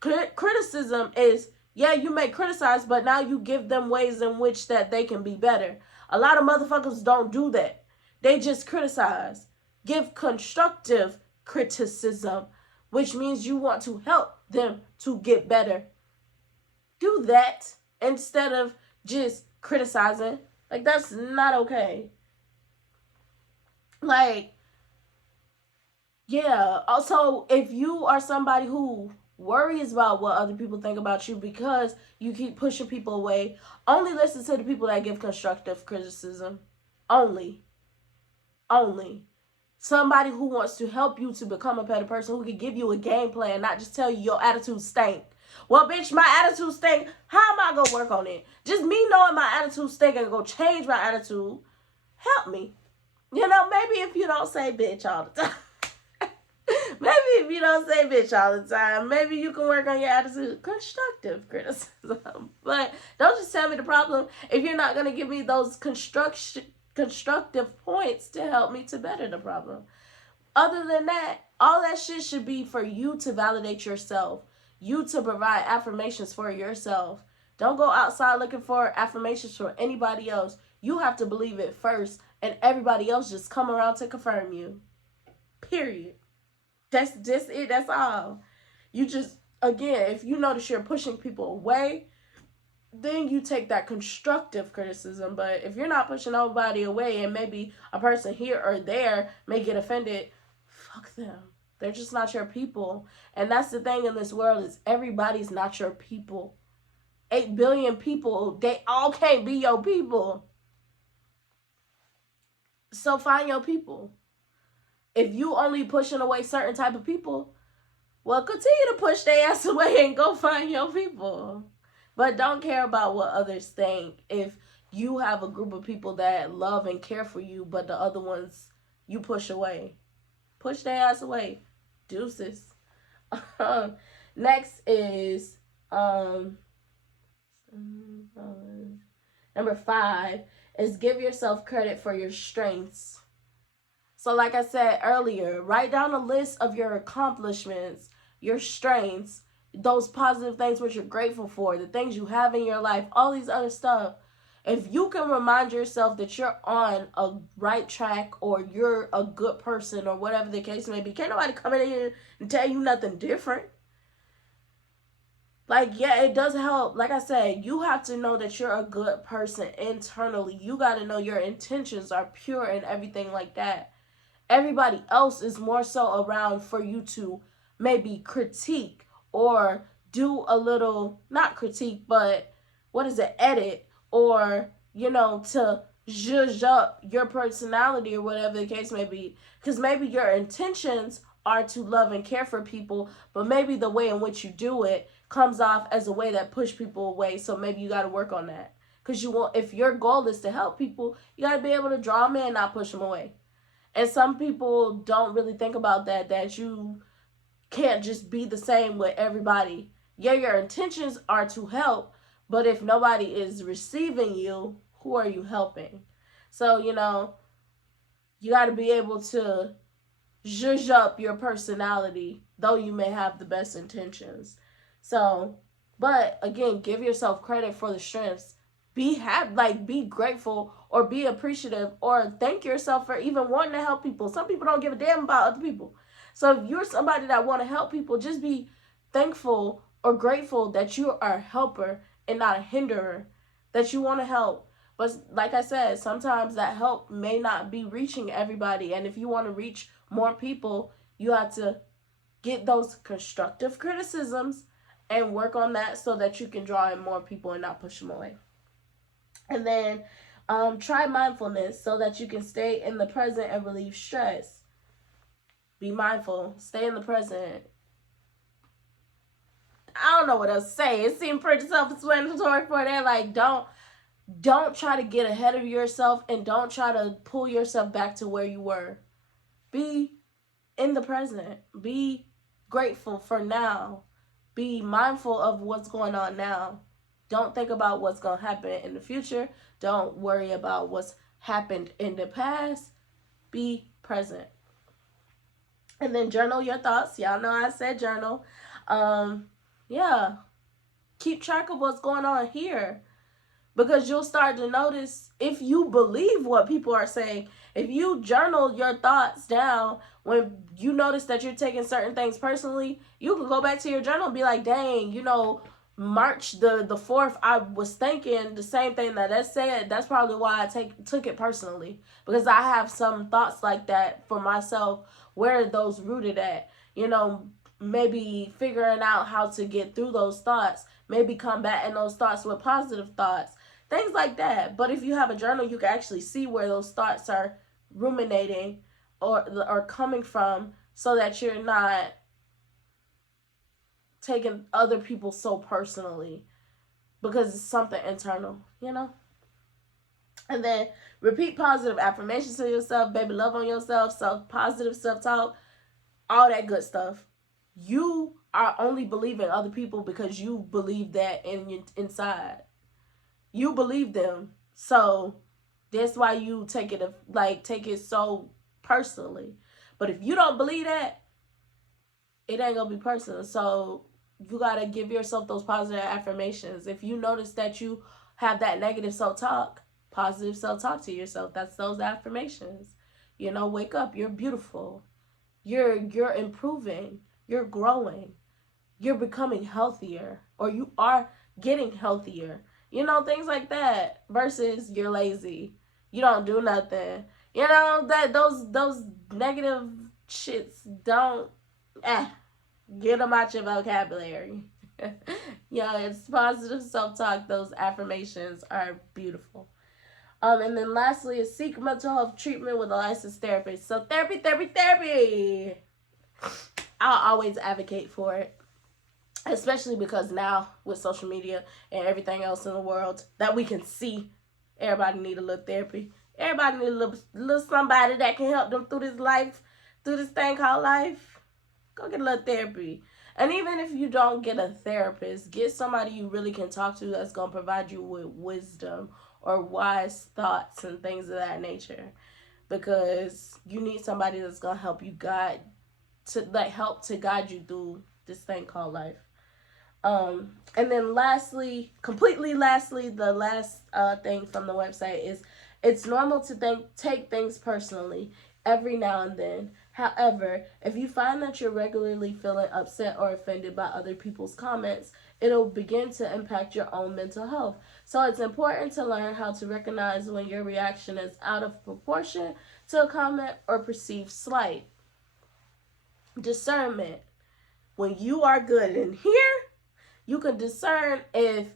Criticism is, yeah, you may criticize, but now you give them ways in which that they can be better. A lot of motherfuckers don't do that. They just criticize. Give constructive criticism, which means you want to help them to get better. Do that instead of just criticizing. Like, that's not okay. Like, yeah. Also, if you are somebody who worries about what other people think about you because you keep pushing people away, only listen to the people that give constructive criticism. Only. Somebody who wants to help you to become a better person, who can give you a game plan, not just tell you your attitude stink. Well, bitch, my attitude stink. How am I gonna work on it? Just me knowing my attitude stink and go change my attitude. Help me. You know, maybe if you don't say bitch all the time. Maybe if you don't say bitch all the time, maybe you can work on your attitude. Constructive criticism. But don't just tell me the problem if you're not going to give me those constructive points to help me to better the problem. Other than that, all that shit should be for you to validate yourself. You to provide affirmations for yourself. Don't go outside looking for affirmations for anybody else. You have to believe it first, and everybody else just come around to confirm you. Period. That's just it. That's all. You just, again, if you notice you're pushing people away, then you take that constructive criticism. But if you're not pushing nobody away, and maybe a person here or there may get offended, fuck them. They're just not your people. And that's the thing in this world, is everybody's not your people. 8 billion people, they all can't be your people. So find your people. If you only pushing away certain type of people, well, continue to push their ass away and go find your people. But don't care about what others think. If you have a group of people that love and care for you, but the other ones you push away, push their ass away. Deuces. Next is number 5 is give yourself credit for your strengths. So like I said earlier, write down a list of your accomplishments, your strengths, those positive things which you're grateful for, the things you have in your life, all these other stuff. If you can remind yourself that you're on a right track, or you're a good person, or whatever the case may be, can't nobody come in here and tell you nothing different. Like, yeah, it does help. Like I said, you have to know that you're a good person internally. You got to know your intentions are pure and everything like that. Everybody else is more so around for you to maybe critique, or do a little, not critique, but edit, or, to zhuzh up your personality or whatever the case may be. Because maybe your intentions are to love and care for people, but maybe the way in which you do it comes off as a way that push people away. So maybe you got to work on that. Because if your goal is to help people, you got to be able to draw them in, not push them away. And some people don't really think about that you can't just be the same with everybody. Yeah, your intentions are to help, but if nobody is receiving you, who are you helping? So, you got to be able to zhuzh up your personality, though you may have the best intentions. So, but again, give yourself credit for the strengths. Be happy, be grateful, or be appreciative, or thank yourself for even wanting to help people. Some people don't give a damn about other people. So if you're somebody that want to help people, just be thankful or grateful that you are a helper and not a hinderer, that you want to help. But like I said, sometimes that help may not be reaching everybody. And if you want to reach more people, you have to get those constructive criticisms and work on that so that you can draw in more people and not push them away. And then try mindfulness so that you can stay in the present and relieve stress. Be mindful. Stay in the present. I don't know what else to say. It seemed pretty self-explanatory for that. Like, don't Don't try to get ahead of yourself and don't try to pull yourself back to where you were. Be in the present. Be grateful for now. Be mindful of what's going on now. Don't think about what's going to happen in the future. Don't worry about what's happened in the past. Be present. And then journal your thoughts. Y'all know I said journal. Yeah. Keep track of what's going on here. Because you'll start to notice, if you believe what people are saying, if you journal your thoughts down, when you notice that you're taking certain things personally, you can go back to your journal and be like, dang, March the 4th, I was thinking the same thing that said. That's probably why I took it personally, because I have some thoughts like that for myself. Where are those rooted at? Maybe figuring out how to get through those thoughts, maybe combating those thoughts with positive thoughts, things like that. But if you have a journal, you can actually see where those thoughts are ruminating or coming from, so that you're not taking other people so personally, because it's something internal. And then repeat positive affirmations to yourself, baby, love on yourself, positive self-talk, all that good stuff. You are only believing other people because you believe that inside. You believe them. So that's why you take it so personally. But if you don't believe that, it ain't gonna be personal. So you gotta give yourself those positive affirmations. If you notice that you have that negative self-talk, positive self-talk to yourself, that's those affirmations. Wake up, you're beautiful. You're improving. You're growing. You're becoming healthier, or you are getting healthier. Things like that. Versus you're lazy. You don't do nothing. That those negative shits don't get them out your vocabulary. It's positive self-talk. Those affirmations are beautiful. And then lastly is seek mental health treatment with a licensed therapist. So therapy. I'll always advocate for it. Especially because now with social media and everything else in the world that we can see, everybody need a little therapy. Everybody need a little somebody that can help them through this thing called life. Go get a little therapy. And even if you don't get a therapist, get somebody you really can talk to that's going to provide you with wisdom or wise thoughts and things of that nature. Because you need somebody that's going to help you help to guide you through this thing called life. And then completely lastly, the last thing from the website is, it's normal to take things personally every now and then. However, if you find that you're regularly feeling upset or offended by other people's comments, it'll begin to impact your own mental health. So it's important to learn how to recognize when your reaction is out of proportion to a comment or perceived slight. Discernment. When you are good in here, you can discern if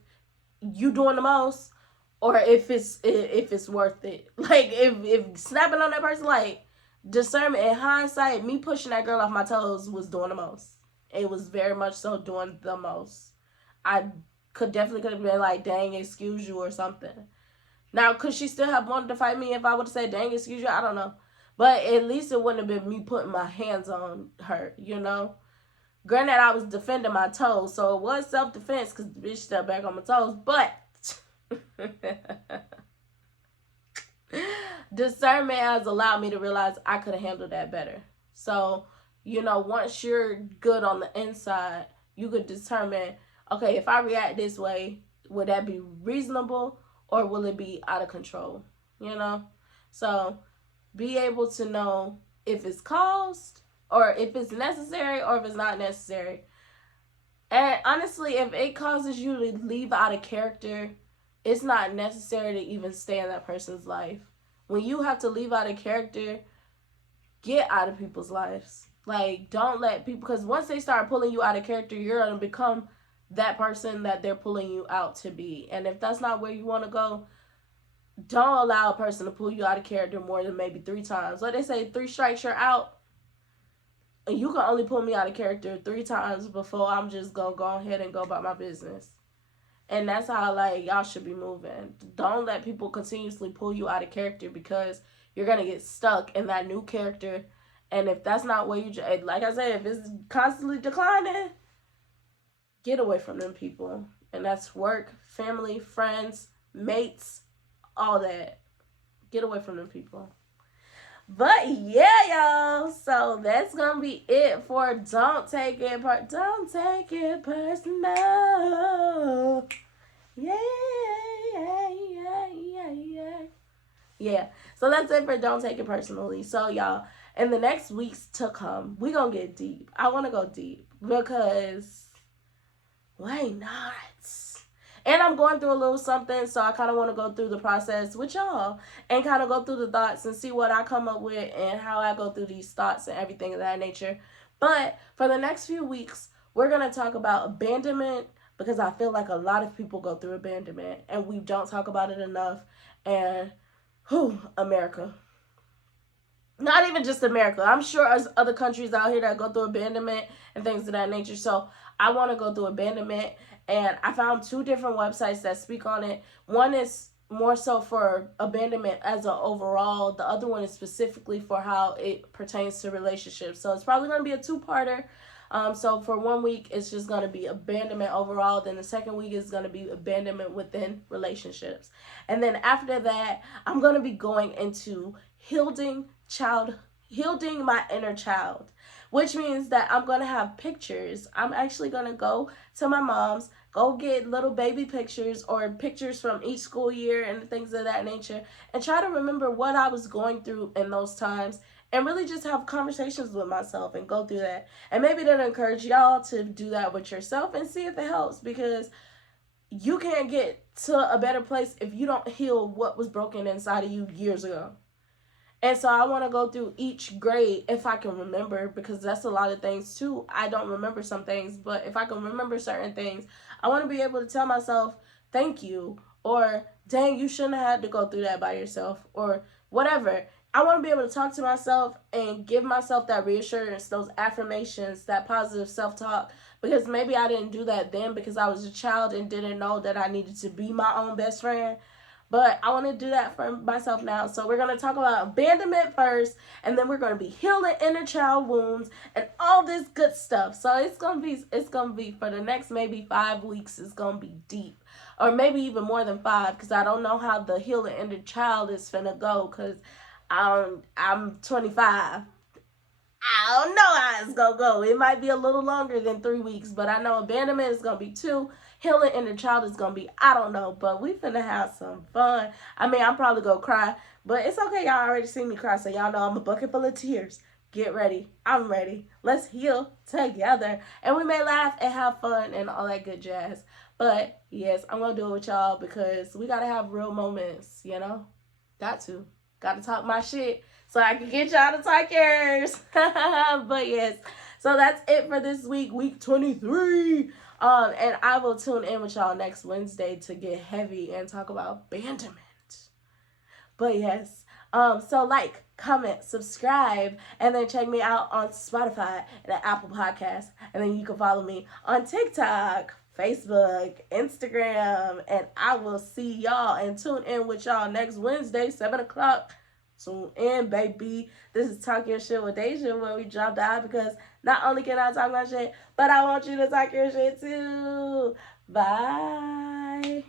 you doing the most or if it's worth it. Like if snapping on that person, like, discernment. In hindsight, me pushing that girl off my toes was doing the most. It was very much so doing the most. I definitely could have been like, dang, excuse you or something. Now, could she still have wanted to fight me if I would have said, dang, excuse you? I don't know. But at least it wouldn't have been me putting my hands on her, Granted, I was defending my toes, so it was self-defense because the bitch stepped back on my toes. But discernment has allowed me to realize I could have handled that better. So, once you're good on the inside, you could determine, okay, if I react this way, would that be reasonable or will it be out of control? So be able to know if it's caused or if it's necessary or if it's not necessary. And honestly, if it causes you to leave out of character, it's not necessary to even stay in that person's life. When you have to leave out of character, get out of people's lives. Like, don't let people, because once they start pulling you out of character, you're going to become that person that they're pulling you out to be. And if that's not where you want to go, don't allow a person to pull you out of character more than maybe 3 times. Like they say, 3 strikes, you're out. And you can only pull me out of character 3 times before I'm just going to go ahead and go about my business. And that's how, like, y'all should be moving. Don't let people continuously pull you out of character, because you're going to get stuck in that new character. And if that's not where you, like I said, if it's constantly declining, get away from them people. And that's work, family, friends, mates, all that. Get away from them people. But yeah, y'all. So that's gonna be it for Don't Take It Personal. Yeah. Yeah. So that's it for Don't Take It Personally. So y'all, in the next weeks to come, we gonna get deep. I wanna go deep because why not? And I'm going through a little something, so I kind of want to go through the process with y'all and kind of go through the thoughts and see what I come up with and how I go through these thoughts and everything of that nature. But for the next few weeks, we're going to talk about abandonment, because I feel like a lot of people go through abandonment and we don't talk about it enough. And America. Not even just America. I'm sure there's other countries out here that go through abandonment and things of that nature. So I want to go through abandonment. And I found 2 different websites that speak on it. One is more so for abandonment as an overall. The other one is specifically for how it pertains to relationships. So it's probably going to be a 2-parter. So for 1 week, it's just going to be abandonment overall. Then the second week is going to be abandonment within relationships. And then after that, I'm going to be going into healing my inner child, which means that I'm going to have pictures. I'm actually going to go to my mom's, go get little baby pictures or pictures from each school year and things of that nature, and try to remember what I was going through in those times, and really just have conversations with myself and go through that. And maybe that'll encourage y'all to do that with yourself and see if it helps, because you can't get to a better place if you don't heal what was broken inside of you years ago. And so I want to go through each grade if I can remember, because that's a lot of things too. I don't remember some things, but if I can remember certain things, I want to be able to tell myself, thank you, or dang, you shouldn't have had to go through that by yourself, or whatever. I want to be able to talk to myself and give myself that reassurance, those affirmations, that positive self-talk, because maybe I didn't do that then because I was a child and didn't know that I needed to be my own best friend. But I want to do that for myself now. So we're going to talk about abandonment first, and then we're going to be healing inner child wounds and all this good stuff. So it's going to be for the next maybe 5 weeks. It's going to be deep, or maybe even more than 5, because I don't know how the healing inner child is finna go, because I'm 25. I don't know how it's going to go. It might be a little longer than 3 weeks, but I know abandonment is going to be 2. Healing inner child is going to be, I don't know, but we finna have some fun. I mean, I'm probably going to cry, but it's okay. Y'all already seen me cry, so y'all know I'm a bucket full of tears. Get ready. I'm ready. Let's heal together. And we may laugh and have fun and all that good jazz. But, yes, I'm going to do it with y'all because we got to have real moments, you know? Got to talk my shit so I can get y'all to talk yours. But, yes, so that's it for this week, week 23. And I will tune in with y'all next Wednesday to get heavy and talk about abandonment. But yes, so like, comment, subscribe, and then check me out on Spotify and Apple Podcasts. And then you can follow me on TikTok, Facebook, Instagram, and I will see y'all and tune in with y'all next Wednesday, 7 o'clock. Tune in, baby. This is Talk Your Shit with Deja, where we drop out, because not only can I talk my shit, but I want you to talk your shit too. Bye.